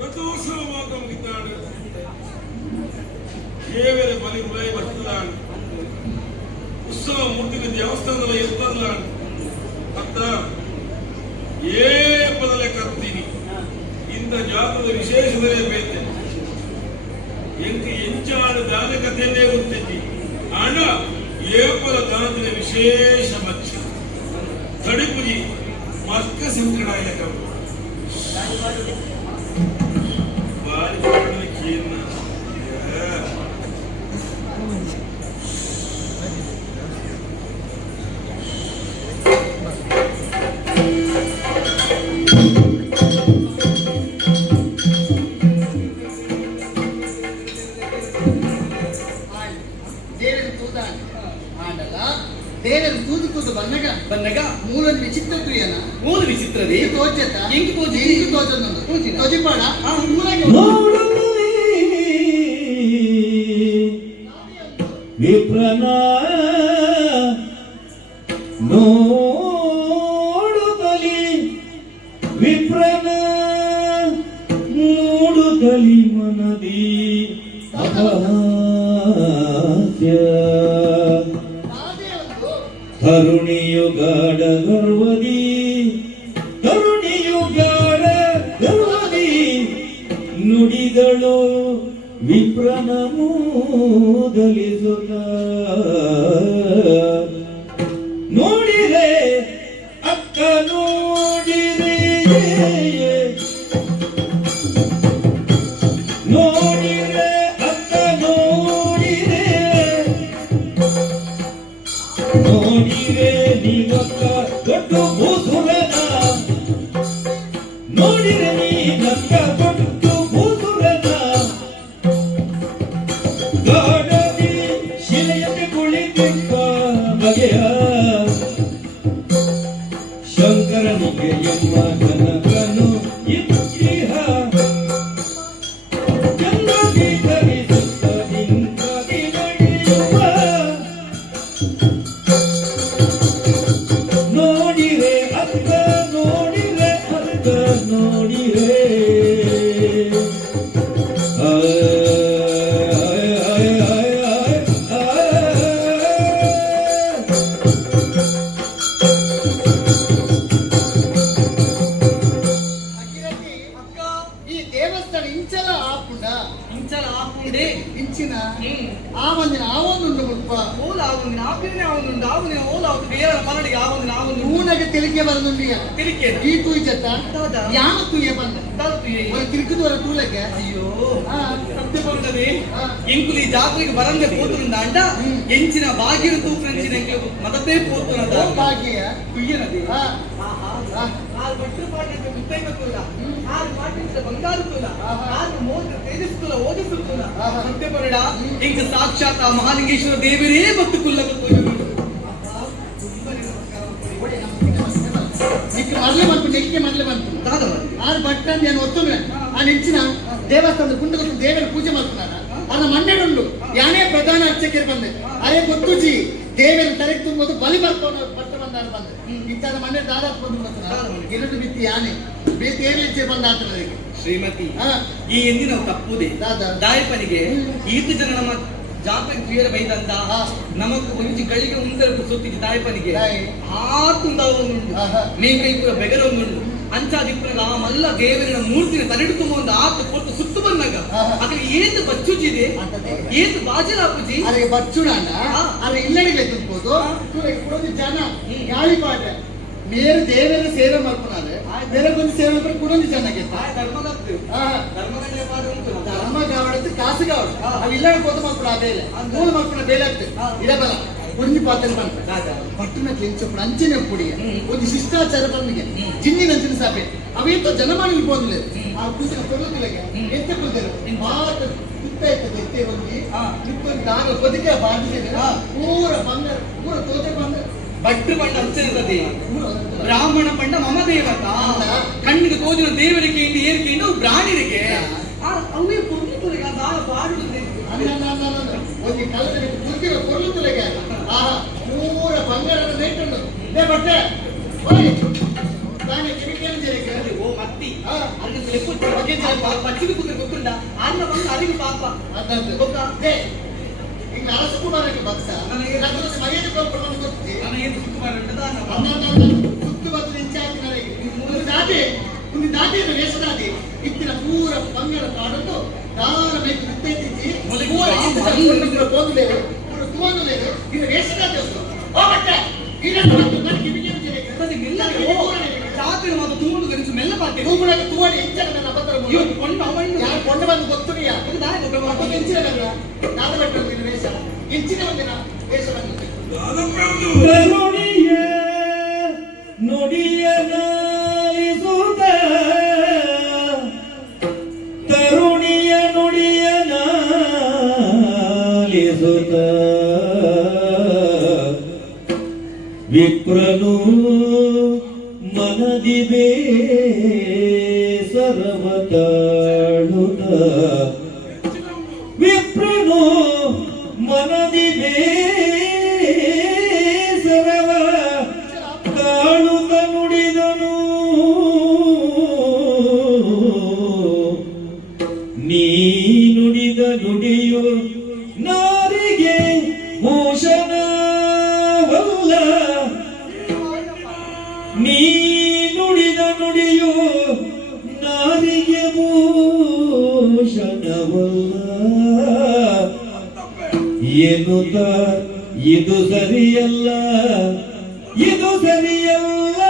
ರಥೋತ್ಸವ ಮುಗಿತಾడు ದೇವರ ಬಲಿ ಮುಳೈ ಬರ್ತದಾണ് ಉತ್ಸವ ಮೂರ್ತಿಗೆ ದೇವಸ್ಥಾನದಲ್ಲಿ ಇರ್ತದಲಾണ് ಅತ್ತ ಏ ಬದಲೆ ಕರ್ತೀನಿ ಇಂಥ ಜಾತದ ವಿಶೇಷತೆ ಬೇತೆ ಎಂಕ ಎಂಚಾದ ದಾನ ಕಥೆಯನ್ನೇ ಗೊತ್ತೈತಿ ಹಣ ಏಪಲ ದಾನದ ವಿಶೇಷ ಮಚ್ಚ ತಡಿಪುಜಿ ಮಸ್ಕ ಸಂಕಟ ಇಲಕ ಬಾರಿ ಕೀರ್ನ ದೇವರ ತೂದಾನೆ ಆಡಲ್ಲ ದೇವರ ತೂದು ಬಂದಾಗ ಬನ್ನಗ ಮೂಲ ವಿಚಿತ್ರ ಕ್ರಿಯನ ಮೂಲ ವಿಚಿತ್ರವೇ ತೋಚತ ಎಂಕ್ ತೋಜಿ ಎಂಕ್ ತೋಚನೊಂದು ತೋಜಿಪಾಡ ಮೂಲಾಗೆ ನೋಡುತ್ತಲೇ ವಿಪ್ರನ ನೋಡುತ್ತಲೇ ವಿಪ್ರನ ನೋಡುತ್ತಲೇ ಮನದಿ ಅಪಹಾಸ್ಯ ಕರುಣಿಯು ಗಾಢ ಗರ್ವದಿ ಕರುಣಿಯು ಗಾಢ ಗರ್ವದಿ ನುಡಿದಳು ವಿಪ್ರನ ಮೂದಲಿಸುತ್ತ ನೋಡಿರೆ ಅಕ್ಕ ನೋಡಿರೆ ನೋಡಿರೆ ಅಕ್ಕ ನೋಡಿರೆ ನೋಡಿರೆ ನೀವಕ್ಕ ದೊಡ್ಡ ಭೂಸುರನ ನೋಡಿರೆ ನೀವಕ್ಕ ದೊಡ್ಡ ಭೂಸುರನ ಗಾಢದಿ ಶಿಲೆಯಂತೆ ಕುಳಿತಿದ್ದ ಬಗೆಯ ಶಂಕರನಿಗೆ ಎಂಬ ಜನಕನು ಇತ್ತಿಹ ಚೆನ್ನಾಗಿ ಧರಿಸುತ್ತ ನಿಂತಾಗಿ ನಡೆಯುವ ನೋಡಿರೆ ಅಕ್ಕ ನೋಡಿರೆ ಅಕ್ಕ ನೋಡಿರೆ ಅಕ್ಕ ಈ ದೇವಸ್ಥಾನ ಇಂಚಲ ಆಪುಂಡ ಇಂಚಲ ಆಪುಂಡೆ ಇಂಚಿನ ಆ ಮಂದಿನ ಆ ಒಂದು ಮುಲ್ಪ ಓಲ ಆವೊಂದಿನ ಆಪಿರನೆ ಆವೊಂದುಂಡು ಆವೊಂದಿನ ಓಲ ಆವೊಂದು ಬೇರೆ ಪರಡಿಗೆ ಆವೊಂದಿನ ಆವೊಂದು ಊನಗೆ ತೆಲಿಗೆ ಬರದುಂಡಿಯ ತಿಲಿಕೇನ ಈ ತೂಜತ್ತ ಹೌದಾ? ಯಾಮ ತೂಯ ಬಂದ ದಾತು ಒಂದು ತಿರುಕುದವರ ತೂಲಕ್ಕೆ ಅಯ್ಯೋ ಆ, ಸತ್ಯ ಬರುತ್ತದೆ ಆ. ಎಂಕುಲಿ ಜಾತ್ರೆಗೆ ಬರಂದೆ ಪೋತುಂಡ ಅಂಡ ಎಂಚಿನ ಬಾಗಿರು ತೂಪ್ರಂಚಿನ ಎಂಕ್ಲು ಮದತೆ ಪೋತುನದ ಓ ಭಾಗ್ಯ ಕುಯ್ಯನದೆ ಆ, ಆಹಾ ಆ. ಆರು ಭಟ್ರು ಪಾಠಕ್ಕೆ ಮುತ್ತೈದ ಕುಲ ಆರು ಪಾಠಕ್ಕೆ ಬಂಗಾರ ಕುಲ ಆರು ಮೋದ ತೇಜಸ್ಕುಲ ಓದಿಸುತ್ತುಲ ಆಹಾ. ಸತ್ಯ ಬರಡ ಇಂಕ ಸಾಕ್ಷಾತ್ ಆ ಮಹಾಲಿಂಗೇಶ್ವರ ದೇವರೇ ಭಕ್ತ ಕುಲ್ಲ ಓಡಿ ನಿಕ್ಕೆ ಮೊದಲೇ ಬಂತು ನೆಕ್ಕೆ ಮೊದಲೇ ಬಂತು ಆರು ಭಟ್ಟ ನಾನು ಒತ್ತುವೆ ಆ ನೆಂಚಿನ ದೇವಸ್ಥಾನದ ಕುಂಡದ ದೇವರ ಪೂಜೆ ಮಾಡ್ತಾರ ಅದನ್ನ ಮಣ್ಣೆಡುಂಡು ಯಾನೇ ಪ್ರಧಾನ ಅರ್ಚಕರು ಬಂದೆ ಅದೇ ಗೊತ್ತುಜಿ ದೇವರ ತಲೆಗೆ ತುಂಬೋದು ಬಲಿ ಬರ್ಕೊಂಡು ಭಟ್ಟ ಬಂದಾರ ಬಂದೆ ಇಂಥದ ಮನೆ ದಾದಾಪ್ ಬಂದು ಬರ್ತಾರ ಗಿರಡು ಬಿತ್ತಿ ಯಾನೆ ಬೇತಿ ಏರ್ಲಿಚ್ಚೆ ಬಂದ ಆತನ ಅದಕ್ಕೆ ಶ್ರೀಮತಿ ಹಾ ಈ ಎಂದಿನ ತಪ್ಪುದೇ ದಾದಾ ದಾಯಪನಿಗೆ ಈತು ಜನ ನಮ್ಮ ಜಾತ್ರೆ ಕ್ರಿಯರ ಬೈದಂತ ನಮಕ್ ಒಂಜಿ ಗಳಿಗೆ ಮುಂದೆ ಸೊತ್ತಿಗೆ ದಾಯಪನಿಗೆ ದಾಯಿ. ಆತುಂದಾವೊಂದುಂಡು ಆಹಾ. ಮೇಕೈ ಪೂರ ಬೆಗರೊಂದುಂಡು ಅಂಚಾದಿಪ್ಪನ ಆ ಮಲ್ಲ ದೇವರಿನ ಮೂರ್ತಿನ ತಲೆಡು ತುಂಬ ಒಂದು ಆತು ಕೊಟ್ಟು ಸುತ್ತು ಬಂದಾಗ ಆಹಾ. ಅದ್ರ ಏತು ಬಚ್ಚುಜಿದೆ ಅಂತದೇ. ಏತು ಬಾಜಲಾಪುಜಿ ಅದಕ್ಕೆ ಬಚ್ಚುಡಾಂಡ ಅದ್ರ ಇಲ್ಲಡಿಗೆ ತುಂಬೋದು ಕೂಡ ಜನ ಗಾಳಿಪಾಟ ಬೇರೆ ದೇವರ ಸೇವೆ ಮಾಡ್ಕೊಳಾರೆ ಬೇರೆ ಒಂದು ಸೇವೆ ಮಾಡ್ಕೊಂಡು ಕುಡೊಂದು ಚೆನ್ನಾಗಿ ಧರ್ಮದತ್ತು ಧರ್ಮಗಣ್ಯ ಪಾದ ಉಂಟು ಧರ್ಮ ಕಾವಡத்து ಕಾಸು ಕಾವಡು ಅವು ಇಲ್ಲ ಹೋದ ಮಾಡ್ಕೊಳ ಬೇಲೆ ಮೂಲ ಮಾಡ್ಕೊಳ ಬೇಲೆ ಆಗ್ತದೆ ಇಡಬಲ పొడిని పాత్రలు పంట ದಾದ పట్టునట్లు ఎంచప్పుడు అంచనే పొడి ಹ್ಮ್. ಒಂದು ಶಿಷ್ಟಾಚಾರ ಬಂದಿಗೆ ಹ್ಮ್. ಜಿನ್ನಿನ ಅಂಚಿನ ಸಾಪೆ ಅವೇಂತೋ ಜನಮಾನಿಗೆ ಬೋದలేదు ಹ್ಮ್. ಆ ಕೂಸಿನ ಕೊಲ್ಲುತ್ತಿಲ್ಲಗೆ ಹ್ಮ್. ಎಂತ ಕೊಲ್ತಾರೆ ಎಂತ? ಮಾತ ಕುತ್ತ ಇರ್ತದೆ ಎತ್ತೆ ಹೋಗಿ ಹಾ. ನಿಪ್ಪನ್ ದಾಗ ಬದುಕೆ ಬಾಧಿಸಿದೆ ಹಾ. ಪೂರ ಬಂಗಾರ ಪೂರ ತೋತೆ ಬಂಗಾರ ಭಟ್ರು ಪಂಡ ಅಂಚಿರ್ತದೆ ಪೂರ ಬ್ರಾಹ್ಮಣ ಪಂಡ ಮಮ ದೇವತ ಹೌದಾ? ಕಣ್ಣಿಗೆ ತೋದಿನ ದೇವರಿಗೆ ಇಂದು ಏರಿಕೆಯಿಂದ ಪ್ರಾಣಿರಿಗೆ ಹಾ. ಅವೇ ಕೊಡ್ಲಿಕ್ಕೆ ದಾಳ ಬಾಡುತ್ತದೆ ಒಂದು ಕಲದಲ್ಲಿ ಕುರ್ತಿರೋ ಕೊಲ್ಲುತ್ತಿಲ್ಲಗೆ ಆಹಾ ಪೂರ ಬಂಗಾರದ ನೈಟನ್ನು ದೇ ಬಟ್ಟೆ ಹೋಯ್ ತಾನೇ ಕಿವಿಕೇನು ಜರಿಕೆ ಓ ಮತ್ತಿ ಹಾ. ಅದಕ್ಕೆ ಲೆಕ್ಕ ಬಗ್ಗೆ ಪಚ್ಚಿಗೆ ಕೂತ್ರೆ ಗೊತ್ತುಂಡ ಅನ್ನ ಬಂದು ಅರಿವು ಪಾಪ ಅದಂತೆ ಗೊತ್ತಾ? ಈಗ ಅರಸಕುಮಾರಕ್ಕೆ ಭಕ್ತ ನನಗೆ ಮರ್ಯಾದೆ ಕೊಡ್ಕೊಂಡು ಗೊತ್ತಿದೆ ನಾನು ಏನು ಸುಮಾರು ಉಂಟದ ಸುತ್ತು ಬತ್ತು ಇಂಚಾಕಿ ನನಗೆ ಒಂದು ದಾಟಿಯನ್ನು ವೇಷದಾದಿ ಇತ್ತಿನ ಪೂರ ಬಂಗಾರ ಪಾಡನ್ನು ದಾರ ಬೇಕು ಬಿತ್ತೈತಿಚ್ಚಿ ಪೂರ ಪೋಂದುಲೇರು ಪೂರ ತೂವನುಲೇರು ಇದು ವೇಷದಾದಿ ಅಷ್ಟು ಓ ಬಟ್ಟೆ ಇದನ್ನು ಮತ್ತು ನನಗೆ ಬಿಗಿಯನ್ನು ಜಾತ್ರೆ ಮಾತ್ರ ತೂಂಡು ಗರಿಸು ಮೆಲ್ಲ ಪಾತೆ ತೂಗುಳಕ್ಕೆ ತೂವಡಿ ಇಂಚನ ನನ್ನ ಅಬದ್ಧರ ಇವತ್ತು ಕೊಂಡ ಅವಣ್ಣ ಯಾರು ಕೊಂಡು ಬಂದು ಗೊತ್ತುನಿಯ ದಾಯ ಮತ್ತು ಇಂಚಿನ ನನ್ನ ನಾದ ಬಟ್ಟೆ ಒಂದಿನ ವೇಷ ಇಂಚಿನ ಒಂದಿನ ವೇಷ ಬಂದಿದೆ ದಾದಪ್ರಾಂತು ಕರುಣಿಯ ನುಡಿಯ ನಾಲಿಸುತ್ತ ತರುಣಿಯ ನುಡಿಯ ನಾಲಿಸುತ್ತ ವಿಪ್ರನು ಮನದಿ ಬೇಸರವ ತಾಳುತ್ತ ವಿಪ್ರನು ಮನದಿ ಬೇಸರವ ತಾಳುತ್ತ ನುಡಿದನು ನೀ ನುಡಿದ ನುಡಿಯು ನಾರಿಗೆ ಭೂಷಣವಲ್ಲ ನೀ ನುಡಿದ ನುಡಿಯು ನಾರಿಗೆ ಭೂಷಣವಲ್ಲ ಎನ್ನುತ್ತ ಇದು ಸರಿಯಲ್ಲ ಇದು ಸರಿಯಲ್ಲ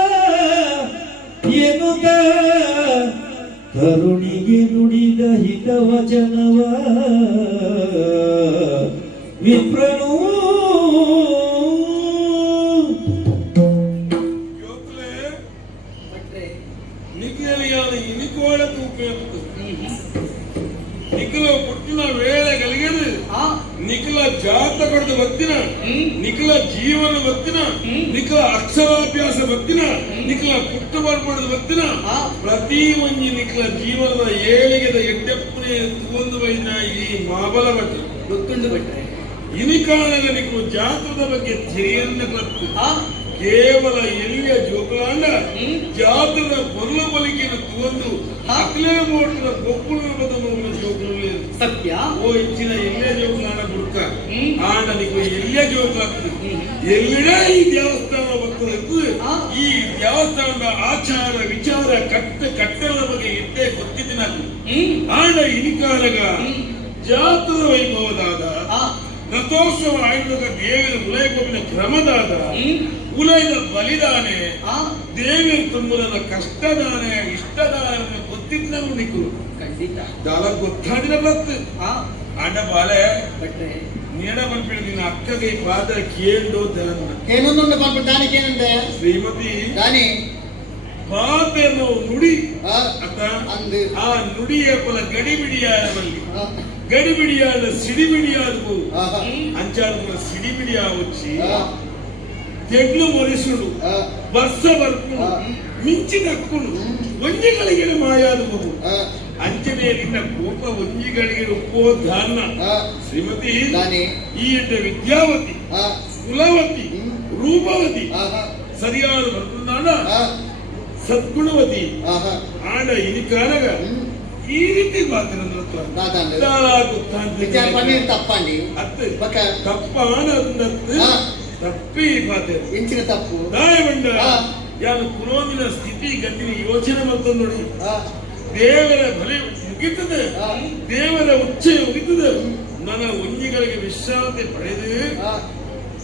ಎನ್ನುತ್ತ ತರುಣಿಗೆ ನುಡಿದ ಹಿತವಚನವ ವಿಪ್ರನು ಯೋಕ್ಲೆ ಭಟ್ರೆ ನಿಖಿಲಿಯಾದ ಇನಿಕೋಳ ತೂಪೇತ್ತು ನಿಖಿಲ ಪುಟ್ಟಿನ ವೇಳೆ ಕಲಿಗೆದು ಆ ನಿಖಿಲ ಜಾತಕದ ಬತ್ತಿನ ಹ್ಮ್. ನಿಖಿಲ ಜೀವನ ಬತ್ತಿನ ಹ್ಮ್. ನಿಖಿಲ ಅಕ್ಷರಾಭ್ಯಾಸ ಬತ್ತಿನ ನಿಖಿಲ ಪುಟ್ಟ ಬರ್ಪಡದ ಬತ್ತಿನ ಆ. ಪ್ರತಿ ಒಂಜಿ ನಿಖಿಲ ಜೀವನದ ಏಳಿಗೆದ ಎಡ್ಡೆಪ್ಪನೆ ತೂಂದು ಬೈನ ಈ ಮಾಬಲ ಬಟ್ಟ ಗೊತ್ತುಂಡು ಭಟ್ರೆ ಇನಿಕಾಲದ ನಿಖಿಲು ಜಾತಕದ ಬಗ್ಗೆ ತಿರಿಯನ್ನ ಕ್ಲತ್ತು ಆ ಕೇವಲ ಎಲ್ಲಿಯ ಜೋಕುಲಾಂಡ ಹ್ಮ್. ಜಾತಕದ ಬರಲ ಬಲಿಕೆಯನ್ನು ತೂಂದು ಅಕ್ಲೇ ಮೋಟದ ಬೊಕ್ಕುಳ ಬದಲು ಜೋಕುಲು ಸತ್ಯ ಓ ಇಚ್ಚಿನ ಎಲ್ಲೇ ಜೋಕುಲಾಂಡ ಬುಡ್ಕ ಹ್ಮ್. ಆಂಡ ನಿಖಿಲು ಎಲ್ಲೇ ಜೋಕುಲಾಗ್ತದೆ ಹ್ಮ್. ಎಲ್ಲಿಡೆ ಈ ದೇವಸ್ಥಾನ ಬರ್ತದೆ ಆ. ಈ ದೇವಸ್ಥಾನದ ಆಚಾರ ವಿಚಾರ ಕಟ್ಟೆಗಳ ಬಗ್ಗೆ ಇದ್ದೇ ಗೊತ್ತಿದ್ದ ನಾನು ಹ್ಮ್ ಆಂಡ ಇನಿಕಾಲಗ ಹ್ಮ್. ಜಾತದ ವೈಭವದಾದ ಆ ರಥೋತ್ಸವ ಆಯುಧದ ದೇವಿಯ ಉಲಯಗೊಬ್ಬಿನ ಕ್ರಮದಾದ ಹ್ಮ್ ಉಲಯದ ಬಲಿದಾನೆ ಆ ದೇವಿಯ ತುಂಬದ ಕಷ್ಟದಾನೆ ಇಷ್ಟದಾನ ಗೊತ್ತಿದ್ದ ನಿಕ್ಕರು ಖಂಡಿತ ದಾಲ ಗೊತ್ತಾದಿನ ಬತ್ತು ಆ ಆಂಡ ಬಾಲೆ ಭಟ್ರೆ ನೀಡ ಬಂದ್ಬಿಡ ನಿನ್ನ ಅಕ್ಕಗೆ ಈ ಪಾದ ಕೇಂದು ಧನ ಏನೊಂದು ಬಂದ್ಬಿಟ್ಟು ದಾನಿಗೆ ಏನಂತೆ ಶ್ರೀಮತಿ ದಾನಿ ಮಾತೆ ಅನ್ನೋ ನುಡಿ ಆ, ಅತ್ತ ಅಂದು ಆ ನುಡಿಯ ಫಲ ಗಡಿಬಿಡಿಯಾದ ಬಲ್ಲಿ ಆ, ಗಡಿಬಿಡಿಯಾದ ಸಿಡಿಬಿಡಿಯಾದವು ಆಹಾ. ಅಂಚಾದ ಸಿಡಿಬಿಡಿಯ వచ్చి ಆ, ತೆಗ್ಲು ಮೊರಿಸುಡು ಆ, ವರ್ಷ ಬರ್ಕೊಂಡು ಆ. ಮಿಂಚಿ ನಕ್ಕುಡು ಒಂಜಿಗಳಿಗೆ ಮಾಯಾದವು ಆ, ಅಂಚನೆಯಲ್ಲಿನ ಕೋಪ ಒಂಜಿಗಳಿಗೆ ಉಪ್ಪೋ ಧಾನ ಆ, ಶ್ರೀಮತಿ ದಾನಿ ಈ ವಿದ್ಯಾವತಿ ಆ, ಕುಲವತಿ ಹ್ಮ್. ರೂಪವತಿ ಆಹಾ. ಸರಿಯಾದ ಬರ್ತದಾನ ಆ, ಸದ್ಗುಣವತಿ ಆಹಾ. ಆಂಡ ಇನಿಕಾಲಗ ಹ್ಮ್. ಈ ರೀತಿ ಮಾತಿನ ದಾದಾಂಡು. ವಿಚಾರ ಗೊತ್ತಾಂತ ಪನ್ನೀರ್ ತಪ್ಪಂಡಿ ಅತ್ತೆ ಬಕ ತಪ್ಪ ಆನಂದತ್ತು ಆ. ತಪ್ಪಿ ಮಾತೆ ಇಂಚಿನ ತಪ್ಪು ದಾಯಬಂಡ ಆ. ಯಾನು ಪುರೋಂದಿನ ಸ್ಥಿತಿ ಗತಿನ ಯೋಚನೆ ಮತ್ತೊಂದು ನೋಡಿ ಆ, ದೇವರ ಬಲಿ ಮುಗಿತದೆ ಆ. ದೇವರ ಉಚ್ಚೆ ಮುಗಿತದೆ ನನ್ನ ಒಂಜಿಗಳಿಗೆ ವಿಶ್ರಾಂತಿ ಪಡೆದು ಆ,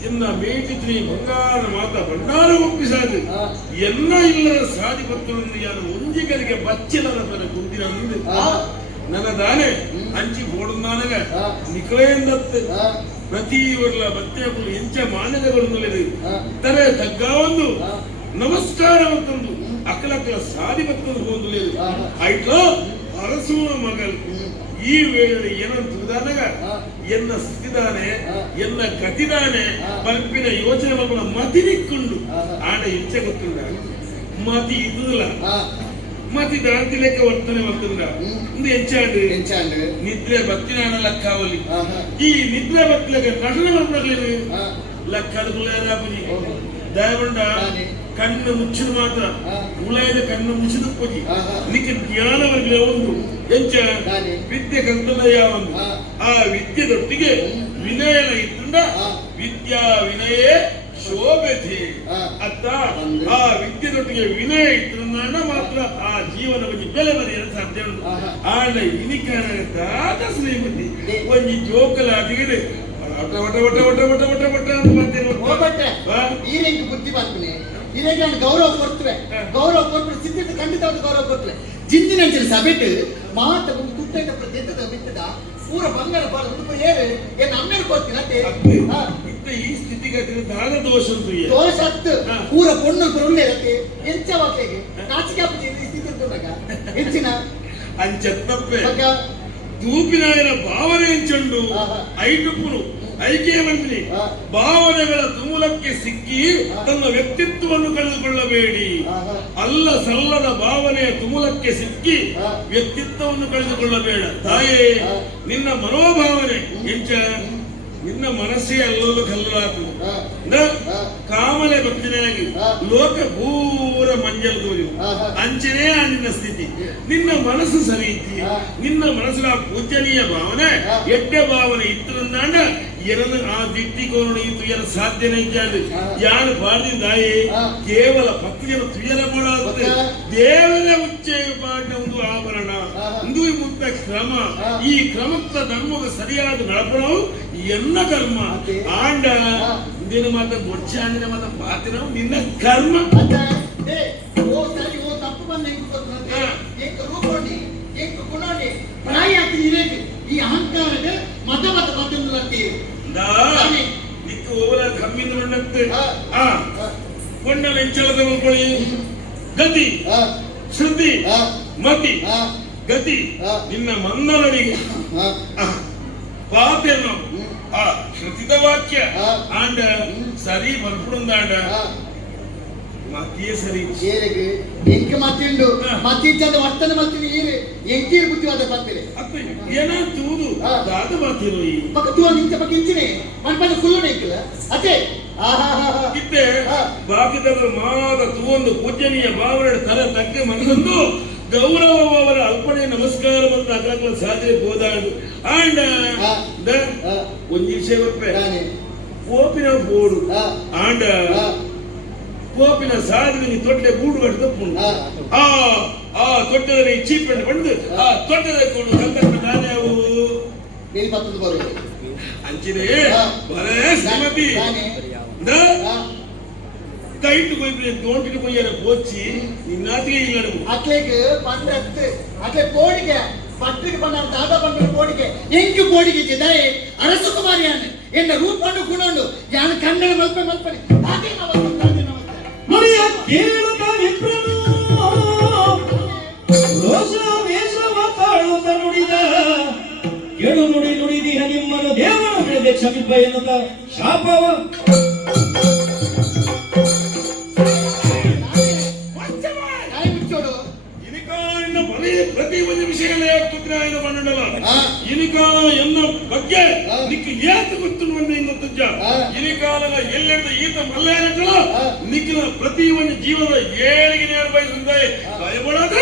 ಇನ್ನ ಮೇಟಿದ್ರಿ ಬಂಗಾರ ಮಾತ ಭಂಡಾರ ಒಪ್ಪಿಸಾದು ಆ. ಎಲ್ಲ ಇಲ್ಲದ ಸಾಧಿ ಭಕ್ತರನ್ನು ಯಾರು ಒಂಜಿಗಳಿಗೆ ಬಚ್ಚಿನದ ಪರ ಕುಂದಿನ ಮುಂದೆ ಆ. ನನ್ನ ದಾನೆ ಅಂಚಿ ಬೋಡುನಾನಗ ಆ. ನಿಖಲೇಂದತ್ತು ಆ, ಪ್ರತಿ ಊರ್ಲ ಬತ್ತೆಗಳು ಎಂಚ ಮಾನಗಗಳು ತರೆ ತಗ್ಗ ಒಂದು ಆ. ನಮಸ್ಕಾರ ಮತ್ತೊಂದು ಅಕ್ಕಲಕ್ಕಲ ಸಾರಿ ಮತ್ತೊಂದು ಒಂದು లేదు ಆಹಾ. ಆಯ್ತು ಅರಸುನ ಮಗಲ್ ಈ ವೇಳೆ ಏನಂತ ಉದಾನಗ ಆ. ಎನ್ನ ಸ್ಥಿತಿದಾನೆ ಆ. ಎನ್ನ ಗತಿದಾನೆ ಆ. ಪಂಪಿನ ಯೋಚನೆ ಮಕ್ಕಳ ಮತಿ ನಿಕ್ಕೊಂಡು ಆಹಾ. ಆಡ ಎಂಚ ಗೊತ್ತುಂಡ ಮತಿ ಇದುಲ್ಲ ಆ, ಮತಿ ದಾಂತಿ ಲೆಕ್ಕ ವರ್ತನೆ ಮಾಡ್ತಂಡ ಒಂದು ಎಂಚಾಂಡು ಎಂಚಾಂಡು. ನಿದ್ರೆ ಬತ್ತಿನಾಣ ಲೆಕ್ಕಾವಲಿ ಆಹಾ. ಈ ನಿದ್ರೆ ಬತ್ತಲೆಗ ನಟನ ಮಾಡ್ಕೊಳ್ಳಿ ಆ, ಲೆಕ್ಕದ ಪುಳ್ಳೆರಾಪುಜಿ ಓಹೋ. ದಯಗೊಂಡ ತಾನೆ. ಕಣ್ಣು ಮುಚ್ಚಿದ ಮಾತ್ರ ಆ. ಉಳಾಯದ ಕಣ್ಣು ಮುಚ್ಚಿದ ಪೋಜಿ ಆಹಾ. ನಿಕ್ಕೆ ಜ್ಞಾನವರ್ಗ ಒಂದು ಎಂಚ ತಾನೆ. ವಿದ್ಯೆ ಕಲ್ತದಯ ಒಂದು ಆ. ಆ ವಿದ್ಯೆದೊಟ್ಟಿಗೆ ವಿನಯನ ಇತ್ತುಂಡ ಆ. ವಿದ್ಯಾ ವಿನಯೇ ಶೋಭತೆ ಆ. ಅತ್ತ ಒಂದು. ಆ ವಿದ್ಯೆದೊಟ್ಟಿಗೆ ವಿನಯ ಇತ್ತುಂಡ ಮಾತ್ರ ಆ ಜೀವನ ಬಗ್ಗೆ ಬೆಲೆ ಬರೆಯಲು ಸಾಧ್ಯ ಉಂಟು ಆಹಾ. ಆಡ ಇನಿಕಾನ ದಾದ ಶ್ರೀಮತಿ ಒಂಜಿ ಜೋಕಲ ಅದಿಗಿದೆ ಒಟ ಒಟ ಒಟ ಒಟ ಒಟ ಒಟ ಒಟ ಅಂತ ಮಾತೇನು ಹೋಗ್ಬಟ್ಟೆ ಈರೆಂಗೆ ಬುದ್ಧಿ ಬರ್ತೀನಿ ಈರೆಂಗೆ ನಾನು ಗೌರವ ಕೊಡ್ತವೆ ಗೌರವ ಕೊಟ್ಟು ಸಿದ್ಧತೆ ಖಂಡಿತವಾದ ಗೌರವ ಕೊಡ್ತವೆ ಜಿಂದಿನ ಸಭೆಟ್ ಮಾತ ಒಂದು ಕುಟ್ಟೈಟ ಎತ್ತದ ಬಿತ್ತದ ಪೂರ ಬಂಗಾರ ಬಾಳ ಒಂದು ಏರು ಏನು ಅಮ್ಮೇಲೆ ಕೊಡ್ತೀನಿ ಅತ್ತೆ ಇತ್ತ ಈ ಸ್ಥಿತಿಗತಿ ದಾದ ದೋಷ ಉಂಟು ಏ. ದೋಷ ಹತ್ತು ಹಾ. ಪೂರ ಪೊಣ್ಣು ಪುರುಳ್ಳೆ ಇರತ್ತೆ ಎಂಚ ವಾಕ್ಯಗೆ ನಾಚಿಕೆ ಆಗ್ಬಿಟ್ಟು ಈ ಸ್ಥಿತಿ ಇರ್ತದಾಗ ಹೆಚ್ಚಿನ ಅಂಚೆತ್ತಪ್ಪೆ ಮಗ ತೂಪಿನಾಯನ ಭಾವನೆ ಎಂಚಂಡು ಆಹಾ. ಐಟುಪ್ಪುನು ಐಕ್ಯ ಮಂತ್ರಿ ಆ. ಭಾವನೆಗಳ ತುಮುಲಕ್ಕೆ ಸಿಕ್ಕಿ ತನ್ನ ವ್ಯಕ್ತಿತ್ವವನ್ನು ಕಳೆದುಕೊಳ್ಳಬೇಡಿ ಆಹಾ. ಅಲ್ಲ ಸಲ್ಲದ ಭಾವನೆಯ ತುಮುಲಕ್ಕೆ ಸಿಕ್ಕಿ ಆ. ವ್ಯಕ್ತಿತ್ವವನ್ನು ಕಳೆದುಕೊಳ್ಳಬೇಡ ತಾಯೇ ಆ. ನಿನ್ನ ಮನೋಭಾವನೆ ಎಂಚ ನಿನ್ನ ಮನಸ್ಸೇ ಅಲ್ಲೋಲು ಕಲ್ಲಲಾತು ಆ. ಆ. ಕಾಮಲೆ ಭಕ್ತಿನಾಗಿ ಆ. ಲೋಕ ಪೂರ ಮಂಜಲ್ ತೋರಿ ಆಹಾ. ಅಂಚನೆ ಆ ನಿನ್ನ ಸ್ಥಿತಿ ನಿನ್ನ ಮನಸ್ಸು ಸರಿ ಇದ್ದಿ ಆ. ನಿನ್ನ ಮನಸ್ಸಿನ ಪೂಜನೀಯ ಭಾವನೆ ಆ. ಎಡ್ಡೆ ಭಾವನೆ ಇತ್ತರಂದಾಂಡ ಎರನ್ನು ಆ ದಿಟ್ಟಿಗೋಣ ತುಯರ ಸಾಧ್ಯನೇ ಇದ್ದಾಂಡು ಆ. ಯಾನು ಪಾಡ್ದಿಂದಾಯಿ ಆ. ಕೇವಲ ಪತ್ನಿಯನ್ನು ತುಯರ ಮಾಡಾಗುತ್ತೆ ಮತ್ತೆ? ದೇವರ ಉಚ್ಚೆ ಪಾಡಿನ ಒಂದು ಆಭರಣ ಆ. ಒಂದು ಮುಕ್ತ ಕ್ರಮ ಆ. ಈ ಕ್ರಮಕ್ಕ ಧರ್ಮದ ಸರಿಯಾದ ನಡಪಣವು ಎನ್ನ ಕರ್ಮ ಮತ್ತೆ? ಆಂಡ ಆ. ನಿನ್ನ ಮಾತ ಬೊಚ್ಚಾಂಡಿನ ಮಾತ ಪಾತಿನ ನಿನ್ನ ಕರ್ಮ ಅದ ಏ ಓ ಸರಿ ಓ ತಪ್ಪು ಬಂದ ಹೆಂಗ್ ಗೊತ್ತಂತೆ ಹಾ. ಏಕ ರೂಪೋಡಿ ಏಕ ಗುಣೋಡಿ ಪ್ರಾಯ ಆಗ್ತದೆ ಇರೇಕೆ ಈ ಅಹಂಕಾರದ ಮತ ಮತ ಮತ್ತೊಂದು ದಾ ತಾನೆ. ನಿಕ್ಕು ಓವರ ಕಮ್ಮಿಂದ ನನ್ನತ್ತೆ ಆ. ಆ ಕೊಂಡಲ ಎಂಚಲದ ಮಲ್ಕೊಳ್ಳಿ ಗತಿ ಶ್ರುತಿ ಮತಿ ಗತಿ ಆ. ನಿನ್ನ ಮಂದಲನಿಗೆ ಪಾತೆನು ಆ ಶ್ರುತಿದ ವಾಕ್ಯ ಆ. ಆಂಡ ಸರಿ ಬರ್ಪುಡುಂದಾಂಡ ಮತಿಯೇ ಸರಿ ಏರೆಗೆ ಎಂಕ ಮತ್ತಿಂಡು ಹಾ. ಮತ್ತಿಂಚದ ವರ್ತನೆ ಮತ್ತಿನ ಏರೆ ಎಂಕೀರ್ ಬುದ್ಧಿವಾದ ಬರ್ತೀರಿ ಅಪ್ಪ ಏನಾ ತೂದು ಆ. ದಾದ ಮಾತಿರೋ ಈ ಪಕ್ಕ ತೂವ ನಿಂತ ಪಕ್ಕ ಇಂಚಿನೆ ಮನ್ಪದ ಕುಲ್ಲನೆ ಇಕ್ಕಲ ಅದೇ ಆಹಾಹಾಹಾ ಇತ್ತೆ ಆ. ಬಾಕಿದವರ ಮಾದ ತೂವೊಂದು ಪೂಜನೀಯ ಭಾವನೆ ತಲೆ ತಗ್ಗೆ ಮನದೊಂದು ಗೌರವ ಅವರ ಅಲ್ಪನೆ ನಮಸ್ಕಾರ ಬಂದ ಅಗಲ ಸಾಧನೆ ಬೋದಾಡು ಆಂಡ ಆ. ಆ. ಒಂದು ವಿಷಯ ಬರ್ಪೆ ತಾನೆ. ಪೋಪಿನ ಬೋಡು ಆ. ಆಂಡ ಆ. ಪೋಪಿನ ಸಾಧನೆ ತೊಟ್ಟೆ ಬೂಡು ಕಟ್ಟು ತಪ್ಪುಂಡು ಆ. ಆ ಆ ತೊಟ್ಟದಲ್ಲಿ ಚೀಪನ್ನು ಬಂದು ಆ ತೊಟ್ಟದ ಕೊಂಡು ಕಂಕನ ನಾನ್ಯಾವು ಬೇರೆ ಮತ್ತೊಂದು ಬರುವುದು ಅಂಚಿದೆ ಆ. ಬರೇ ಶ್ರೀಮತಿ ತಾನೆ. ದ ಆ. ಕೈಟ್ಟು ಕೊಯ್ಬಿಡಿ ತೋಟಿಟ್ಟು ಕೊಯ್ಯರ ಪೋಚಿ ನಿನ್ನಾತಿಗೆ ಇಲ್ಲ ನಮ್ಗೆ ಅಟ್ಲೆಗೆ ಪಂಡತ್ತು ಅಟ್ಲೆ ಕೋಡಿಗೆ ಪಟ್ಟಿಗೆ ಬಂದ ದಾದ ಬಂದ ಕೋಡಿಗೆ ಎಂಕು ಕೋಡಿಗೆ ಜಿದಾಯಿ ಅರಸ ಕುಮಾರಿಯಾನೆ ಎನ್ನ ರೂಪಂಡು ಗುಣಂಡು ಯಾನ ಕನ್ನಡ ಮಲ್ಪೆ ಮಲ್ಪನೆ ಅದೇ ನಮಸ್ತೆ ಅದೇ ನಮಸ್ತೆ ಮನೆಯ ಕೇಳುತ್ತ ವಿಪ್ರನು ರೋಷ ವೇಷವ ತಾಳುತ್ತ ನುಡಿದ ಕೆಡು ನುಡಿ ನುಡಿದಿಹ ನಿಮ್ಮನ್ನು ದೇವರ ಬಿಡದೆ ಕ್ಷಮಿಪ ಎನ್ನುತ್ತ ಶಾಪವ ಕಾಯಿ ಮುಚ್ಚೋಡು ಇನಿಕಾಲಿನ ಬರೀ ಪ್ರತಿ ಒಂದು ವಿಷಯಗಳೇ ಕುದ್ರಾಯದ ಬಣ್ಣಡಲ ಆ. ಇನಿಕಾಲ ಎನ್ನ ಬಗ್ಗೆ ಆ. ನಿಕ್ಕೆ ಏತು ಗೊತ್ತು ಬಂದ ಇಂದು ತುಜ್ಜ ಆ. ಇನಿಕಾಲದ ಎಲ್ಲೆಡ್ದ ಈತ ಮಲ್ಲೇನಗಳ ಆ. ನಿಕ್ಕಿನ ಪ್ರತಿ ಒಂದು ಜೀವದ ಏಳಿಗೆ ನಿರ್ವಹಿಸಿದ್ದಾರೆ ಭಯಪಡಾದ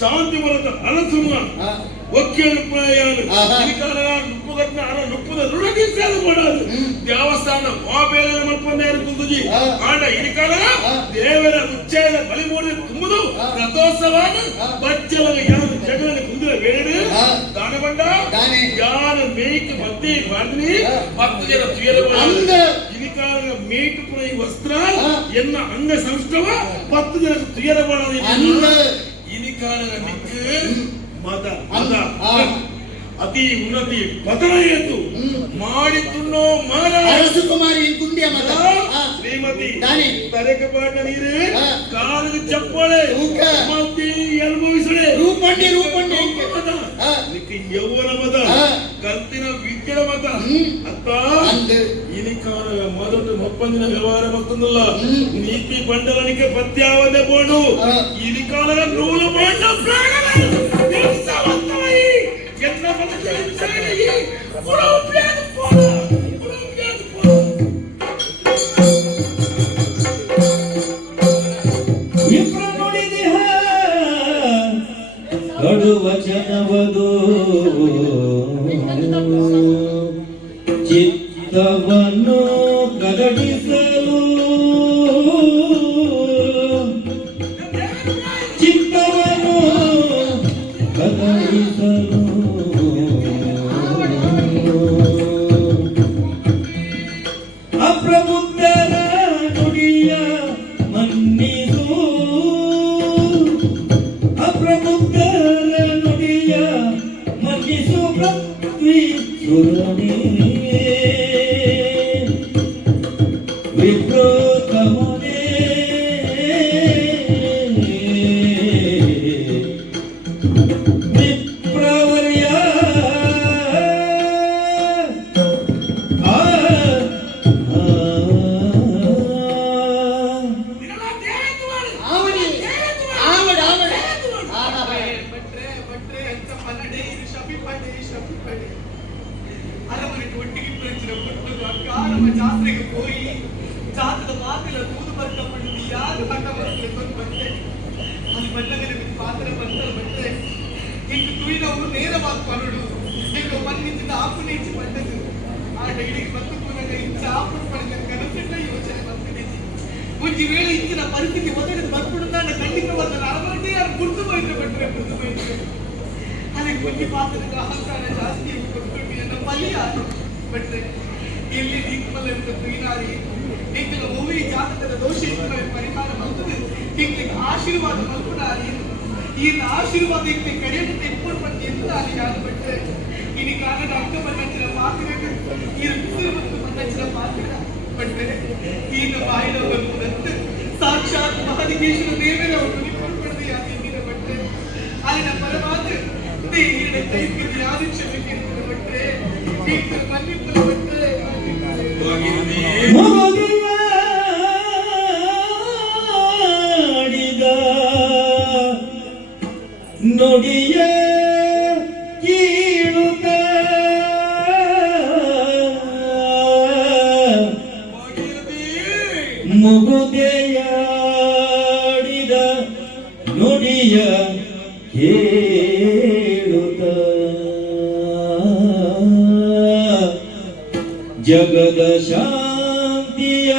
ಶಾಂತಿ ಬರದ ಅನಸುಮ ಆ. ಒಕ್ಕೇಳು ಪ್ರಾಯಾನು ಆಹಾ. ಇನಿಕಾಲ ನುಪ್ಪುಗಟ್ನ ಅನ ನುಪ್ಪುದ ನುಡಗಿಸಾದ ಮಾಡಾದು ದೇವಸ್ಥಾನ ಮಾಬೇಲೆ ಮಲ್ಪಂದ ಇರುತ್ತುಜಿ ಆ. ಆಂಡ ಇನಿಕಾಲ ಆ. ದೇವರ ಉಚ್ಚಯದ ಬಲಿ ಮೂಡಿದ ತುಂಬುದು ಆ. ರಥೋತ್ಸವಾದ ಆ. ಬಚ್ಚಲಗ ಯಾರು ಜಗದಲ್ಲಿ ಕುಂದಿರ ಬೇಡ ಆ. ದಾನಗೊಂಡ ದಾನೆ. ಯಾರು ಮೇಯ್ಕ್ ಬದ್ದಿ ಬಾಂಧನಿ ಆ. 10 ಜನ ತುಯರ ಅಂದ. ಇನಿಕಾಲ ಮೇಯ್ಕ್ ಪುರ ಈ ವಸ್ತ್ರ ಆ. ಎನ್ನ ಅಂಗ ಸಂಸ್ಕೃವ 10 ಜನ ತುಯರ ಅಂದ. ಇನಿಕಾಲ ನಿಕ್ಕು ಮತ ಆ. ಅತಿ ಉನ್ನತಿ ಪತನ ಎದ್ದು ಮಾಡಿದ್ದುಣ್ಣೋ ಮಾರ ಅರಸು ಕುಮಾರಿ ಗುಂಡಿಯ ಮತ ಶ್ರೀಮತಿ ದಾನಿ ತಲೆಗೆ ಪಾಟ ನೀರು ಆ. ಕಾಲಿಗೆ ಚಪ್ಪಳೆ ಊಕ. ಮತ್ತೆ ಅನುಭವಿಸಳೆ ರೂಪಂಡಿ ಆ. ಯೌವನ ಮತ ಆ. ಕಲ್ತಿನ ವಿದ್ಯೆಯ ಮತ ಅತ್ತ ಅಂದು ಇನಿಕಾಲ ಮೊದಲು ಒಪ್ಪಂದಿನ ವ್ಯವಹಾರ ಮತ್ತೊಂದಲ್ಲ ನೀತಿ ಬಂಡವನಿಗೆ ಪತ್ಯಾವದೆ ಬೋಡು ಆ. ಇನಿಕಾಲದ ನೂಲು ಬಂಡ ಪ್ರಾಣಗಳು ಹಿಂಸವಂತವಾಗಿ ಎನ್ನ ಮನಸ್ಸಿನ ಹಿಂಸೆಗಳಿಗೆ ಪುರವ್ಯಾದ ಪೋಡ ಪುರವ್ಯಾದ ಪೋಡ ವಿಪ್ರ ನುಡಿದಿಹ ಕಡು ವಚನವದು ಚಿತ್ತವನ್ನು ಕದಡಿಸಲು ಚಿತ್ತವನ್ನು ಕದಡಿಸಲು ಅಪ್ರಬುದ್ಧರ ನುಡಿಯ ಮನ್ನಿಸು ಅಪ್ರಬುದ್ಧರ ನುಡಿಯ ಮನ್ನಿಸು ಪೃಥ್ವಿ ಸುರನೇ ವಿಪ್ರೋತ್ತಮನೇ ವಿಪ್ರವರ್ಯ ಆವಡಿ ಆವಡ ಆವಡ ಭಟ್ರೆ ಅಂತ ಮನ್ನಡೆ ಇದು ಶಪಿಪಡೆ ಅರಮನೆಗೆ ಒಟ್ಟಿಗೆ ಪ್ರಚರ ಕೊಟ್ಟು ಅಕ್ಕ ನಮ್ಮ ಜಾತ್ರೆಗೆ ಹೋಗಿ ಜಾತದ ಮಾತಿನ ತೂದು ಬರ್ಕ ಪಡೆದು ಯಾರು ಹಠ ಬರ್ತದೆ ಬಂದೆ ಅಲ್ಲಿ ಬಣ್ಣಗರೆ ಪಾತ್ರ ಬರ್ತಾರೆ ಭಟ್ರೆ ಇಂದು ತುಯಿನವರು ನೇರವಾಗಿ ಪರಡು ಈಗ ಮನ್ನಿಂದ ಆಪುನೆ ಇಚ್ಚಿ ಬಂದದ್ದು ಆ ಡೈರಿಗೆ ಮತ್ತು ಪುನಃ ಇಂಚ ಆಪುನ ಪಡೆದ ಕನಸಿನ ಯೋಚನೆ ಬರ್ತಿದೆ ಒಂಜಿ ವೇಳೆ ಇಂಚಿನ ಪರಿಸ್ಥಿತಿ ಒದಗಿದ ಬರ್ಬಿಡುತ್ತ ಖಂಡಿತವಾದ ಅರಮನೆ ಯಾರು ಗುರ್ತು ಬೈದ್ರೆ ಭಟ್ರೆ ಗುರ್ತು ಬೈದ್ರೆ ಅದಕ್ಕೆ ಒಂಜಿ ಪಾತ್ರದ ಅಹಂಕಾರ ಜಾಸ್ತಿ ಕೊಟ್ಟು ನಮ್ಮ ಬಲಿಯ ಭಟ್ರೆ ಎಲ್ಲಿ ದಿಕ್ಕಲ್ಲ ಅಂತ ತುಯಿನಾರಿ ಇಂಕಲ ಮೂವಿ ಜಾತಕದ ದೋಷ ಪರಿಹಾರ ಮಲ್ತದೆ ಇಂಕಲಿಗೆ ಆಶೀರ್ವಾದ ಮಲ್ಪನಾರಿ ಈ ಆಶೀರ್ವಾದ ಇಂಕ ಕಡಿಯಂತೆ ಇಪ್ಪರು ಪಟ್ಟಿ ಎಂದು ಅಲ್ಲಿ ಯಾರು ಭಟ್ರೆ ಇನಿ ಕಾಲದ ಅಕ್ಕ ಬಣ್ಣಚ್ಚಿನ ಪಾತ್ರೆ ಈ ಬಿಸಿಲು ಮತ್ತು ಬಣ್ಣಚ್ಚಿನ ಪಾತ್ರೆ ಭಟ್ರೆ ಈಗ ಬಾಯಿನವರು ಬಂತು ಸಾಕ್ಷಾತ್ ಮಹಾಲಿಂಗೇಶ್ವರ ದೇವರ ಅವರು ಇಪ್ಪರು ಪಡೆದು ಯಾರು ಭಟ್ರೆ ಅಲ್ಲಿನ ಪರವಾದ ದೇಹಿನ ಕೈಪಿಗೆ ಯಾರು ಕ್ಷಮಿಸಿರುವುದು ಭಟ್ರೆ ಈಗ ಮನ್ನಿಪ್ಪಲು ಭಟ್ರೆ ಮಗುದಿಯಾಡಿದ ನುಡಿಯ ಕೀಳುತ್ತ ಮುಗುದೆಯಾಡಿದ ನುಡಿಯ ಕೇಳುತ್ತ ಜಗದ ಶಾಂತಿಯ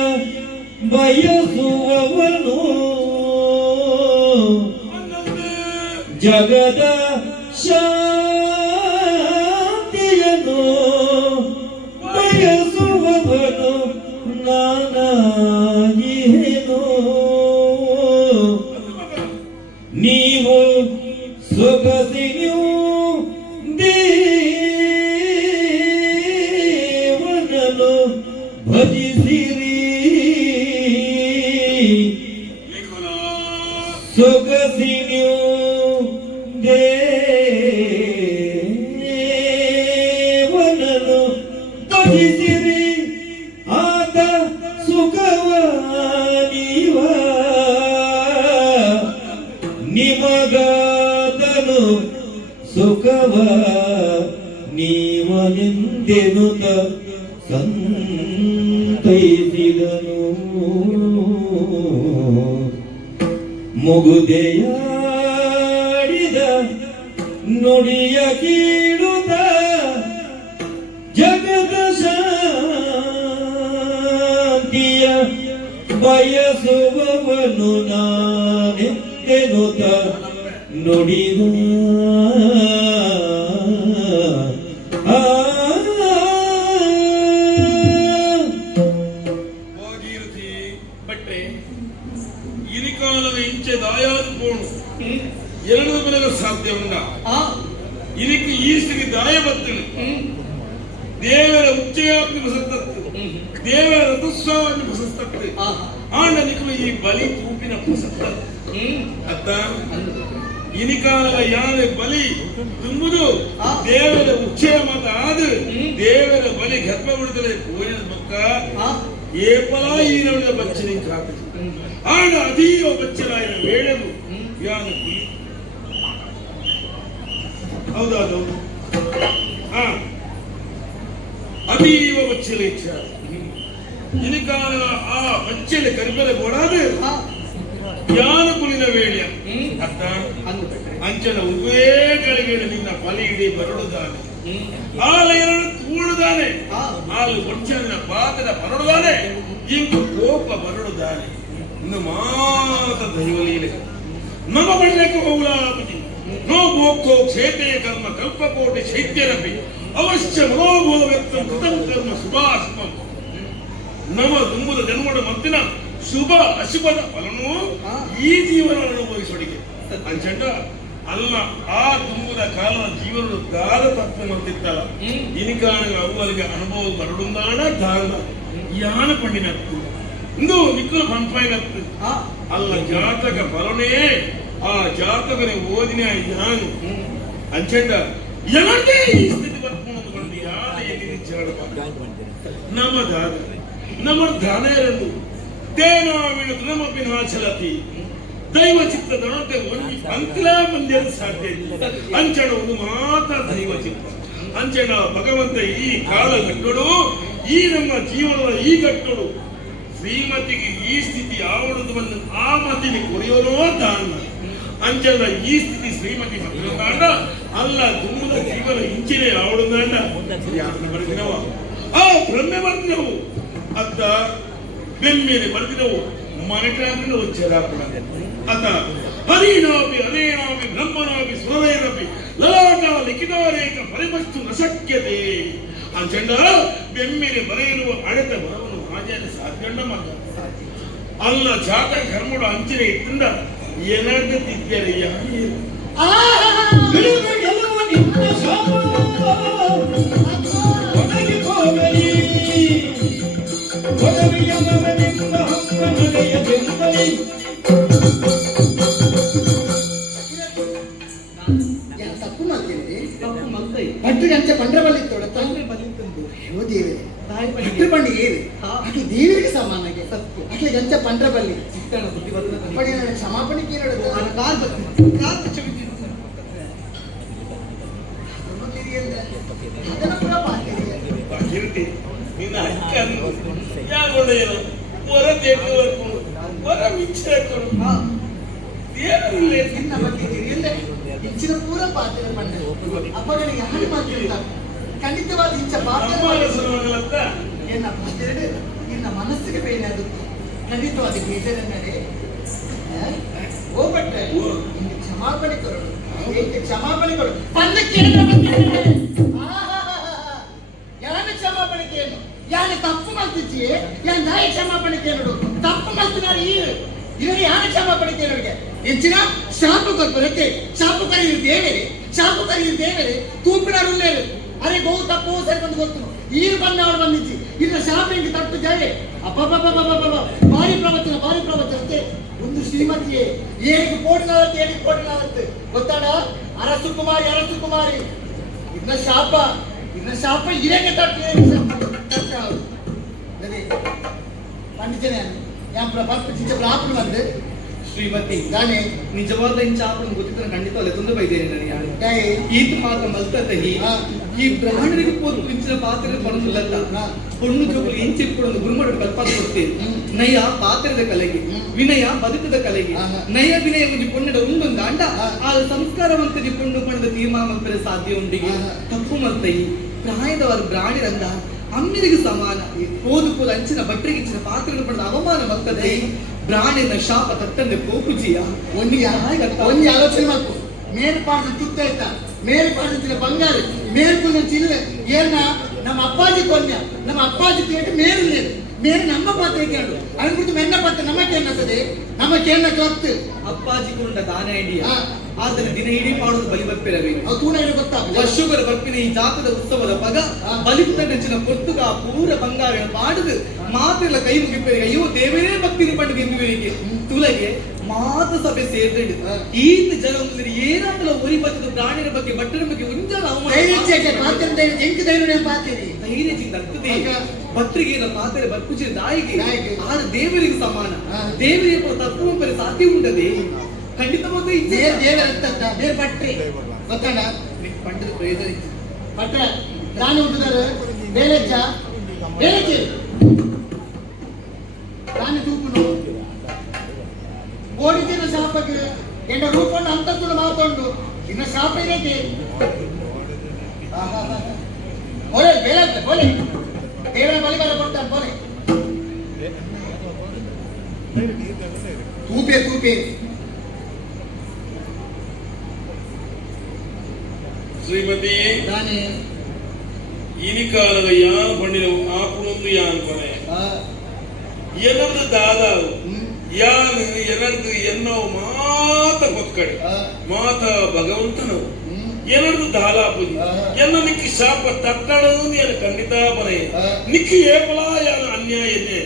ಬಯಸುವವನು ಜಗದ ಶಾಂತಿಯನ್ನು ಬಯಸುವವನು ನಾನಾಗಿಹೆನು ನೀವು ಸೊಗಸಿಯು ದೇವನನ್ನು ಭಜಿಸಿರಿ ಸೊಗಸಿಯು ದೇವನನ್ನು ಭಜಿಸಿರಿ ಆತ ಸುಖವ ನೀವ ನಿಮಗಾತನು ಸುಖವ ನೀವನೆಂದೆನುತ ಸಂತೈಸಿದನು ಮುಗುದೆಯಾಡಿದ ನುಡಿಯ ಕೀಳುತ್ತ ಜಗದ ಶಾಂತಿಯ ಬಯಸುವವನು ನಾನೆಂದೆನುತ ನುಡಿದ ಭಾಗೀರಥಿ ಭಟ್ರೆ ಇನಿಕಾಲದ ಇಂಚೆ ದಾಯಾದ ಕೋಣು ಎರಡು ಬೆಲೆಗಳು ಸಾಧ್ಯ ಉಂಡ ದಾಯ ಬರ್ತದೆ ದೇವರ ಉಚ್ಚಯಾಪಿ ಬಸತ್ತತ್ತು ದೇವರ ಋತುಸ್ವಾಮಿ ಬಸತ್ತತ್ತು ಆಂಡ ನಿಖಲು ಈ ಬಲಿ ತೂಪಿನ ಬಸತ್ತತ್ತು ಅತ್ತ ಇನಿಕಾಲ ಯಾರ ಬಲಿ ತುಂಬುದು ದೇವರ ಉಚ್ಚಯ ಮತ ಆದ ದೇವರ ಬಲಿ ಗರ್ಭ ಬಿಡುತ್ತದೆ ಕೋರಿನ ಮಕ್ಕ ಏಪಲ ಈರವಳ ಬಚ್ಚನಿ ಕಾಪಿ ಆಂಡ ಅಧೀರ ಬಚ್ಚಲಾಯಿನ ವೇಳೆದು ಯಾನ ಹೌದಾದು ಅತೀವ ಬಚ್ಚಲೆ ಇನಿಕಾಲ ಆ ಬಚ್ಚಲೆ ಕರಿಬಲೆ ಬೋಡಾದು ಯಾನ ಕುಲಿನ ವೇಳ್ಯ ಅರ್ಥ ಅಂಚನ ಉಪೇಗಳಿಗೆ ನಿನ್ನ ಬಲಿ ಇಡೀ ಬರಡುದಾನೆ ಆಲಯನ ತೂಳುದಾನೆ ಆಲು ವಂಚನ ಪಾತದ ಬರಡುದಾನೆ ಇಂದು ಕೋಪ ಬರಡುದಾನೆ ಇನ್ನು ಮಾತ ದೈವಲೀಲೆ ನಮ ಬಣ್ಣಕ್ಕೆ ಹೋಗುಲಾಪತಿ ನೋ ಭೋಕ್ತೋ ಕ್ಷೇತ್ರೆಯ ಕರ್ಮ ಕಲ್ಪಕೋಟಿ ಶೈತ್ಯರಪಿ ಅವಶ್ಯ ಮನೋಭೋ ವ್ಯಕ್ತ ಕೃತಂ ಕರ್ಮ ಶುಭಾಶುಭಂ ನಮ ದುಂಬುದ ಜನ್ಮದ ಮತ್ತಿನ ಶುಭ ಅಶುಭದ ಫಲನು ಈ ಜೀವನ ಅನುಭವಿಸೊಡಿಗೆ ಅಂಚಂಡ ಅಲ್ಲ ಆ ತುಂಬುದ ಕಾಲದ ಜೀವನ ದಾರ ತಪ್ಪು ಮಾಡ್ತಿತ್ತಲ್ಲ ಇನಿಕಾಣ ಅವರಿಗೆ ಅನುಭವ ಬರಡುಂದಾಣ ದಾನ ಯಾನ ಪಂಡಿನತ್ತು ಇಂದು ನಿಕ್ಕಲು ಪಂಪಾಯಿನತ್ತು ಅಲ್ಲ ಜಾತಕ ಫಲನೇ ಆ ಜಾತಕನೇ ಓದಿನ ಯಾನು ಅಂಚಂಡ ಎಲ್ಲೇ ಈ ಸ್ಥಿತಿ ಬರ್ಕೊಂಡು ಬಂದು ಯಾನ ಎಲ್ಲಿ ನಮ್ಮ ದಾನ ನಮ್ಮ ದಾನ ಇರಲು ತೇನಾವಿನ ನಮಪಿ ನಾಚಲತಿ ದೈವ ಚಿತ್ತದೊಡನೆ ಒಂದು ಅಂಕಲ ಮಂದಿರ ಸಾಧ್ಯ ಅಂಚಣ ಒಂದು ಮಾತ್ರ ದೈವ ಚಿತ್ತ ಅಂಚಣ ಭಗವಂತ ಈ ಕಾಲ ಗಟ್ಟುಡು ಈ ನಮ್ಮ ಜೀವನದ ಈ ಗಟ್ಟುಡು ಶ್ರೀಮತಿಗೆ ಈ ಸ್ಥಿತಿ ಆವಣದು ಬಂದು ಆ ಮತಿಗೆ ಕೊರೆಯೋನೋ ದಾನ ಅಂಚನ ಈ ಸ್ಥಿತಿ ಶ್ರೀಮತಿ ಮಕ್ಕಳ ಅಲ್ಲ ದುಮ್ಮದ ಜೀವನ ಇಂಚಿನೇ ಆವಡದಾಂಡ ಬರ್ದಿನವ ಆ ಬ್ರಹ್ಮೆ ಬರ್ದಿನವು ಅತ್ತ ಬೆನ್ಮೇಲೆ ಬರ್ದಿನವು ಮನೆಟಾಂದ್ರೆ వచ్చేదాపున అత హరినాపి అనేనాపి బ్రహ్మనాపి సురవేరపి లలాట లిఖితారేక పరిమస్తు నశక్యతే ಅಂಚಂಡ ಬೆಮ್ಮಿನ ಬರೆಯಲು ಅಡೆತ ಬರವನು ಆಚಾರ್ಯ ಸಾಧ್ಯ ಮಗ ಅಲ್ಲ ಜಾತ ಕರ್ಮಡ ಅಂಚಿನ ಇತ್ತಿಂದ ಏನಾಗ ತಿದ್ದರಿಯ ತಪ್ಪು ಮಾಡ್ತೇನೆ ಭಟ್ರಿಗೆ ಅಂಚ ಪಂಡ್ರಬಲ್ಲಿ ಅಯ್ಯೋ ದೇವರೇ ಭಟ್ರ ಪಂಡಿಗೆ ಅಟ್ಲ ದೇವರಿಗೆ ಸಮಾನಾಗೆ ಅಟ್ಲ ಅಂಚ ಪಂಡ್ರಬಲ್ಲಿ ಕ್ಷಮಾಪಣೆ ಅದನ್ನು ಪುರ ಕಿರ್ತಿ ನಿನ್ನ ಅಕ್ಕನ್ನು ಯಾಗೊಂಡೇನು ಹೊರ ತೆಗೆದು ಹೊರ ಮಿಚ್ಚರು ದೇವರಿಲ್ಲ ನಿನ್ನ ಬಗ್ಗೆ ಇಂಚಿನ ಪೂರ ಪಾತ್ರ ಪಂಡ ಅಪ್ಪಗಳಿಗೆ ಹಾನಿ ಮಾಡ್ತಿರ್ತಾರೆ ಖಂಡಿತವಾದ ಇಂಚ ಪಾತ್ರ ಏನ ಪಾತ್ರೆ ನಿನ್ನ ಮನಸ್ಸಿಗೆ ಬೇನೆ ಅದು ಖಂಡಿತವಾದ ಬೇಜಾರನ್ನಡೆ ಹೋಗ್ಬಿಟ್ಟೆ ನಿನ್ನ ಕ್ಷಮಾಪಣೆ ಕೊಡು ಏಕೆ ಕ್ಷಮಾಪಣೆ ಕೊಡು ಪಂದಕ್ಕೆ ಯಾನ ಕ್ಷಮಾಪಣೆ ಕೇಳು ಯಾನ ತಪ್ಪು ಮಾಡ್ತಿದ್ದೀಯೇ ಯಾನ ನಾಯ ಕ್ಷಮಾಪಣೆ ಕೇಳು ತಪ್ಪು ಮಾಡ್ತಿನಾರು ಇವರು ಯಾನ ಕ್ಷಮಾಪಣೆ ಕೇಳೋರಿಗೆ ಹೆಚ್ಚಿನ ಶಾಪು ಕೊಡ್ಬರಕ್ಕೆ ಶಾಪುಕರಿಯರು ದೇವರೇ ತೂಪಿನಾರುಳ್ಳೇರು ಅರೆ ಬಹು ತಪ್ಪು ಸರಿ ಬಂದು ಗೊತ್ತು ಈರು ಬಂದ ಅವಳು ಬಂದಿದ್ದಿ ಇಲ್ಲ ಶಾಪ ಹಿಂಗೆ ತಪ್ಪು ಜಾಗೆ ಅಬ್ಬಬ್ಬಬ್ಬಬ್ಬಬ್ಬ ಭಾರಿ ಪ್ರವಚನ ಒಂದು ಶ್ರೀಮತಿಯೇ ಏಳಿಗೆ ಕೋಟಿನಾವತ್ತೆ ಗೊತ್ತಾಡ ಅರಸು ಕುಮಾರಿ ಇನ್ನ ಶಾಪ ಇರೇಗೆ ತಟ್ಟು ಪಂಡಿತನೇ ಪ್ರಾಪ್ತಿ ಬಂದು ಶ್ರೀಮತಿ ದಾನೆ ನಿಜವಾದ ಇಂಚಾಪನ್ನು ಗೊತ್ತಿದ್ರೆ ಖಂಡಿತವಲ್ಲ ತುಂದು ಬೈದೇನೆ ನನಗೆ ಈತ ಮಾತ್ರ ಮಲ್ತತಹಿ ಈ ಬ್ರಾಹ್ಮಣರಿಗೆ ಪೋದು ಇಂಚಿನ ಪಾತ್ರೆ ಪಡೋದಿಲ್ಲತ್ತ பொண்ணு ಜೋಗಲು ಇಂಚಿ ಕೊಡೋದು ಗುರುಮಡ ಕಲ್ಪಾತ ಕೊಡ್ತೇನೆ ನಯ ಪಾತ್ರದ ಕಲೆಗೆ ವಿನಯ ಬದುಕದ ಕಲೆಗೆ ನಯ ವಿನಯ ಒಂದು ಪೊಣ್ಣಡ ಉಂಡೊಂದು ಅಂಡ ಆ ಸಂಸ್ಕಾರವಂತದಿ ಪೊಣ್ಣು ಪಣದ ತೀರ್ಮಾನ ಸಾಧ್ಯ ಉಂಡಿಗೆ ತಪ್ಪು ಮಲ್ತೈ ಪ್ರಾಯದವರು ಬ್ರಾಣಿರಂದ ಅಮ್ಮಿರಿಗೆ ಸಮಾನ ಪೋದು ಅಂಚಿನ ಬಟ್ಟೆಗೆ ಇಚ್ಚಿನ ಪಾತ್ರೆಯನ್ನು ಪಡೆದ ಅವಮಾನ ಮಲ್ತದೆ ಬ್ರಾಣಿನ ಶಾಪ ತಟ್ಟಂದೆ ಪೋಪುಜಿಯ ಒಂದು ಆಲೋಚನೆ ಮಾಡ್ಕೊ ಮೇಲ್ಪಾಡ್ದ ತುತ್ತ ಆಯ್ತಾ ಮೇಲ್ಪಾಡ್ದ ಬಂಗಾರ ಮೇಲ್ಪುನ ಚಿಲ್ಲೆ ಏನ ನಮ್ಮ ಅಪ್ಪಾಜಿ ಕೊನ್ಯ ನಮ್ಮ ಅಪ್ಪಾಜಿ ಪೇಟೆ ಮೇರು ನಮ್ಮ ಪಾತ್ರೆ ಕೇಳು ಅನ್ಬಿಟ್ಟು ಮೆನ್ನ ಪಾತ್ರೆ ನಮಗೇನತ್ತದೆ ನಮಗೇನ ಕತ್ತು ಅಪ್ಪಾಜಿ ಕೊಂಡ ದಾನ ಐಡಿಯಾ ಆತನ ದಿನ ಇಡೀ ಮಾಡುವುದು ಬಲಿ ಬರ್ಪಿರಬೇಕು. ಅದು ತೂಣ ಹೇಳಿ ಗೊತ್ತಾಗ್ತದೆ. ವರ್ಷೊಬ್ಬರ ಬರ್ಪಿನ ಈ ಜಾತದ ಉತ್ಸವದ ಪಗ ಬಲಿತ ನೆಚ್ಚಿನ ಪೊರ್ತುಗ ಪೂರ ಬಂಗಾರ ಪಾಡುದು ಮಾತೆಲ್ಲ ಕೈ ಮುಗಿಪರಿಗೆ ಅಯ್ಯೋ ದೇವರೇ ಭಕ್ತಿ ಪಂಡು ಎಂಬುವರಿಗೆ ತುಲಗೆ ಮಾತ ಸಭೆ ಸೇರ್ಕೊಂಡು ಈತ ಜನ ಅಂದ್ರೆ ಏನಾಗಲ್ಲ ಒರಿ ಬತ್ತದ ಪ್ರಾಣಿರ ಬಗ್ಗೆ ಬಟ್ಟರ ಬಗ್ಗೆ ಉಂಜಲ ಧೈರ್ಯದಿಂದ ಆಗ್ತದೆ ಭಕ್ತರಿಗೆ ಪಾತ್ರೆ ಬರ್ಪುಜಿ ನಾಯಿಗೆ ಆದ ದೇವರಿಗೆ ಸಮಾನ ದೇವರಿಗೆ ತಪ್ಪು ಪರಿ ಸಾಧ್ಯ ಉಂಟದೆ ಖಂಡಿತವಾದ ಬೇರೆ ಪಟ್ರಿ ಗೊತ್ತಣ್ಣ ಪಂಡದ ಪ್ರಯೋಜನ ಇತ್ತು ಪಟ್ಟ ರಾಣಿ ಉಂಟುದಾರೆ ಬೇಲೆಚ್ಚ ಬೇಲೆಚ್ಚಿ ರಾಣಿ ತೂಪುನು ಓಡಿದಿನ ಶಾಪಕ್ಕೆ ಎಂಡ ರೂಪವನ್ನು ಅಂತಸ್ತುಳು ಮಾತೊಂಡು ಇನ್ನ ಶಾಪ ಇದಕ್ಕೆ ಬೋಲೆ ಬೇಲೆ ಬೋಲೆ ದೇವರ ಬಲಿ ಬರ ಕೊಡ್ತಾನೆ ಬೋಲೆ ತೂಪೆ ತೂಪೆ ಶ್ರೀಮತಿ ನಾನೇ ಇನಿ ಕಾಲದ ಯಾನ್ ಪಂಡಿನ ಆಪುಣೊಂದು ಯಾನ್ ಕೊನೆ ಏನೊಂದು ದಾದಾವು ಯಾನ್ ಏನರ್ದು ಎನ್ನೋ ಮಾತ ಕೊಕ್ಕಡೆ ಮಾತ ಭಗವಂತನು ಏನರ್ದು ದಾಲಾಪುಜಿ ಎನ್ನ ನಿಕ್ಕಿ ಶಾಪ ತಕ್ಕಣದು ನೀನು ಖಂಡಿತ ಬರೆ ನಿಕ್ಕಿ ಏಪಲ ಯಾನ ಅನ್ಯಾಯನೇ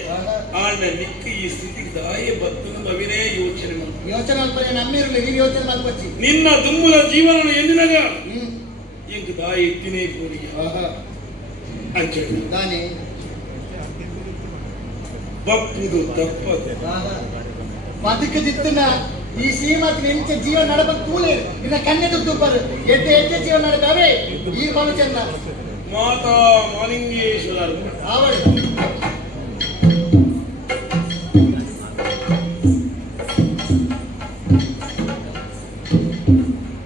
ಆಂಡ ನಿಕ್ಕಿ ಈ ಸ್ಥಿತಿಗೆ ದಾಯ ಬತ್ತನು ನವಿನೇ ಯೋಚನೆ ಯೋಚನೆ ಮಾಡ್ತಾರೆ ನಮ್ಮಿರಲಿ ನೀವು ಯೋಚನೆ ಮಾಡ್ಕೊಚ್ಚಿ ನಿನ್ನ ದುಮ್ಮಲ ಜೀವನ ಎಂದಿನಾಗ ಈಗ ದಾಯಿ ಇಟ್ಟಿನೇ ಕೋರಿಗೆ ಅಂಚೆ ನಾನೇ ಬಪ್ಪುದು ತಪ್ಪದು ಬದುಕದಿತ್ತನ ಈ ಶ್ರೀಮತಿ ಎಂಚ ಜೀವನ ನಡಬೇಕು ತೂಲೆ ನಿನ್ನ ಕಣ್ಣೆದು ತೂಪರು ಎಟ್ಟೆ ಜೀವನ ನಡಬೇವೆ ಈ ಬಲು ಚಂದ ಮಾತಾ ಮಾಲಿಂಗೇಶ್ವರ ಆವಡಿ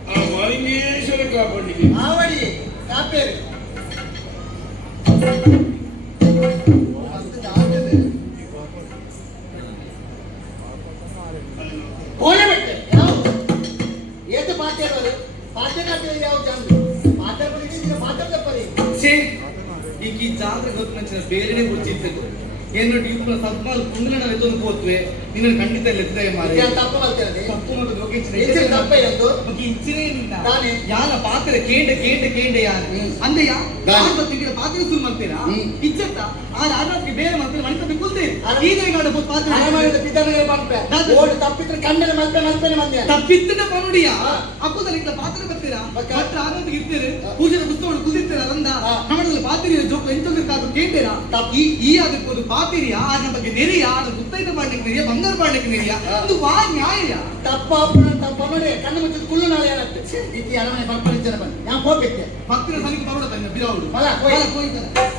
ಆ ಮಾಲಿಂಗೇಶ್ವರ ಕಾಪಾಡಿಗೆ ಆವಡಿ ಕಾಪೇರು ಬೋಲೆ ಬಿಟ್ಟೆ ಯಾವ ಏತ ಪಾತ್ಯರು ಪಾತ್ಯನಾಥ ಯಾವ ಜಾಂದು ಪಾತ್ಯ ಬರೀ ಪಾತ್ಯ ತಪ್ಪರಿ ಛೇ ಈಗ ಈ ಜಾತ್ರೆ ಗೊತ್ತಿನ ಬೇರೆನೆ ಗುರುತಿತ್ತು ಏನೊಟ್ಟು ಇವ್ರ ಸದ್ಮಾಲ್ ಕುಂಡಲನ ಎತ್ತೊಂದು ಹೋತ್ವೆ ನಿನ್ನ ಖಂಡಿತ ಲೆಕ್ಕದಾಗ ಮಾರೆ ತಪ್ಪು ಮಾಡ್ತಾರೆ ತಪ್ಪು ಮತ್ತು ಹೆಚ್ಚಿನ ತಪ್ಪ ಎಂದು ಮತ್ತೆ ಇಂಚಿನೇ ನಿನ್ನ ತಾನೇ ಯಾನ ಪಾತ್ರೆ ಕೇಂಡ ಯಾನ ಅಂದೆ ಯಾನ ತಿಂಗಳ ಪಾತ್ರೆ ಸುಲ್ ಮಾಡ್ತೀರಾ ಇಚ್ಚತ್ತ ಆ ರಾಜಕ್ಕೆ ಬೇರೆ ಮಾಡ್ತಾರೆ ಮಣಿತ ಬಿಕ್ಕುಲ್ತೇನೆ ಈಗ ಮಾಡ ಪಾತ್ರೆ ಅರಮನೆಯ ಪಿತನಗಳ ಮಾಡ್ಪೆ ಓಡಿ ತಪ್ಪಿದ್ರೆ ಕಣ್ಣನ ಮಲ್ಪೆ ಮಂದ್ಯ ತಪ್ಪಿತ್ತನ ಪನುಡಿಯ ಅಪ್ಪದಲ್ಲಿ ಇಟ್ಲ ಪಾತ್ರೆ ಬರ್ತೀರಾ ಭಟ್ರ ಆರೋಗ್ಯ ಇರ್ತೀರಿ ಪೂಜೆದ ಪುಸ್ತಕಗಳು ಕುದಿರ್ತೀರ ಅಂದ ನಮ್ಮಲ್ಲಿ ಪಾತ್ರೆ ಜೋಕು ಎಂತೋಗಿರ್ತಾದ್ರು ಕೇಳ್ತೀರಾ ಈ ಅದಕ್ಕೊಂದು ಪಾತಿರಿಯ ಅದರ ಬಗ್ಗೆ ನೆರೆಯ ಅದು ಗುತ್ತೈತ ಮಾಡ್ಲಿಕ್ಕೆ ನೆರೆಯ ಬಂಗಾರ ಮಾಡ್ಲಿಕ್ಕೆ ನೆರೆಯ ಅದು ವಾ ನ್ಯಾಯ ತಪ್ಪ ನೋಡಿ ಕಣ್ಣು ಮುಚ್ಚಿದ ಕುಳ್ಳು ನಾಳೆ ಏನಾಗ್ತದೆ ಈ ಅರಮನೆ ಬರ್ಪಡಿಸ್ತಾರೆ ಬಂದು ನಾನು ಹೋಗ್ಬೇಕು ಭಕ್ತರ ಸಲಿಗೆ ಬರೋಣ ಬಿರಾವುಡು ಹೋಯ್ತಾರೆ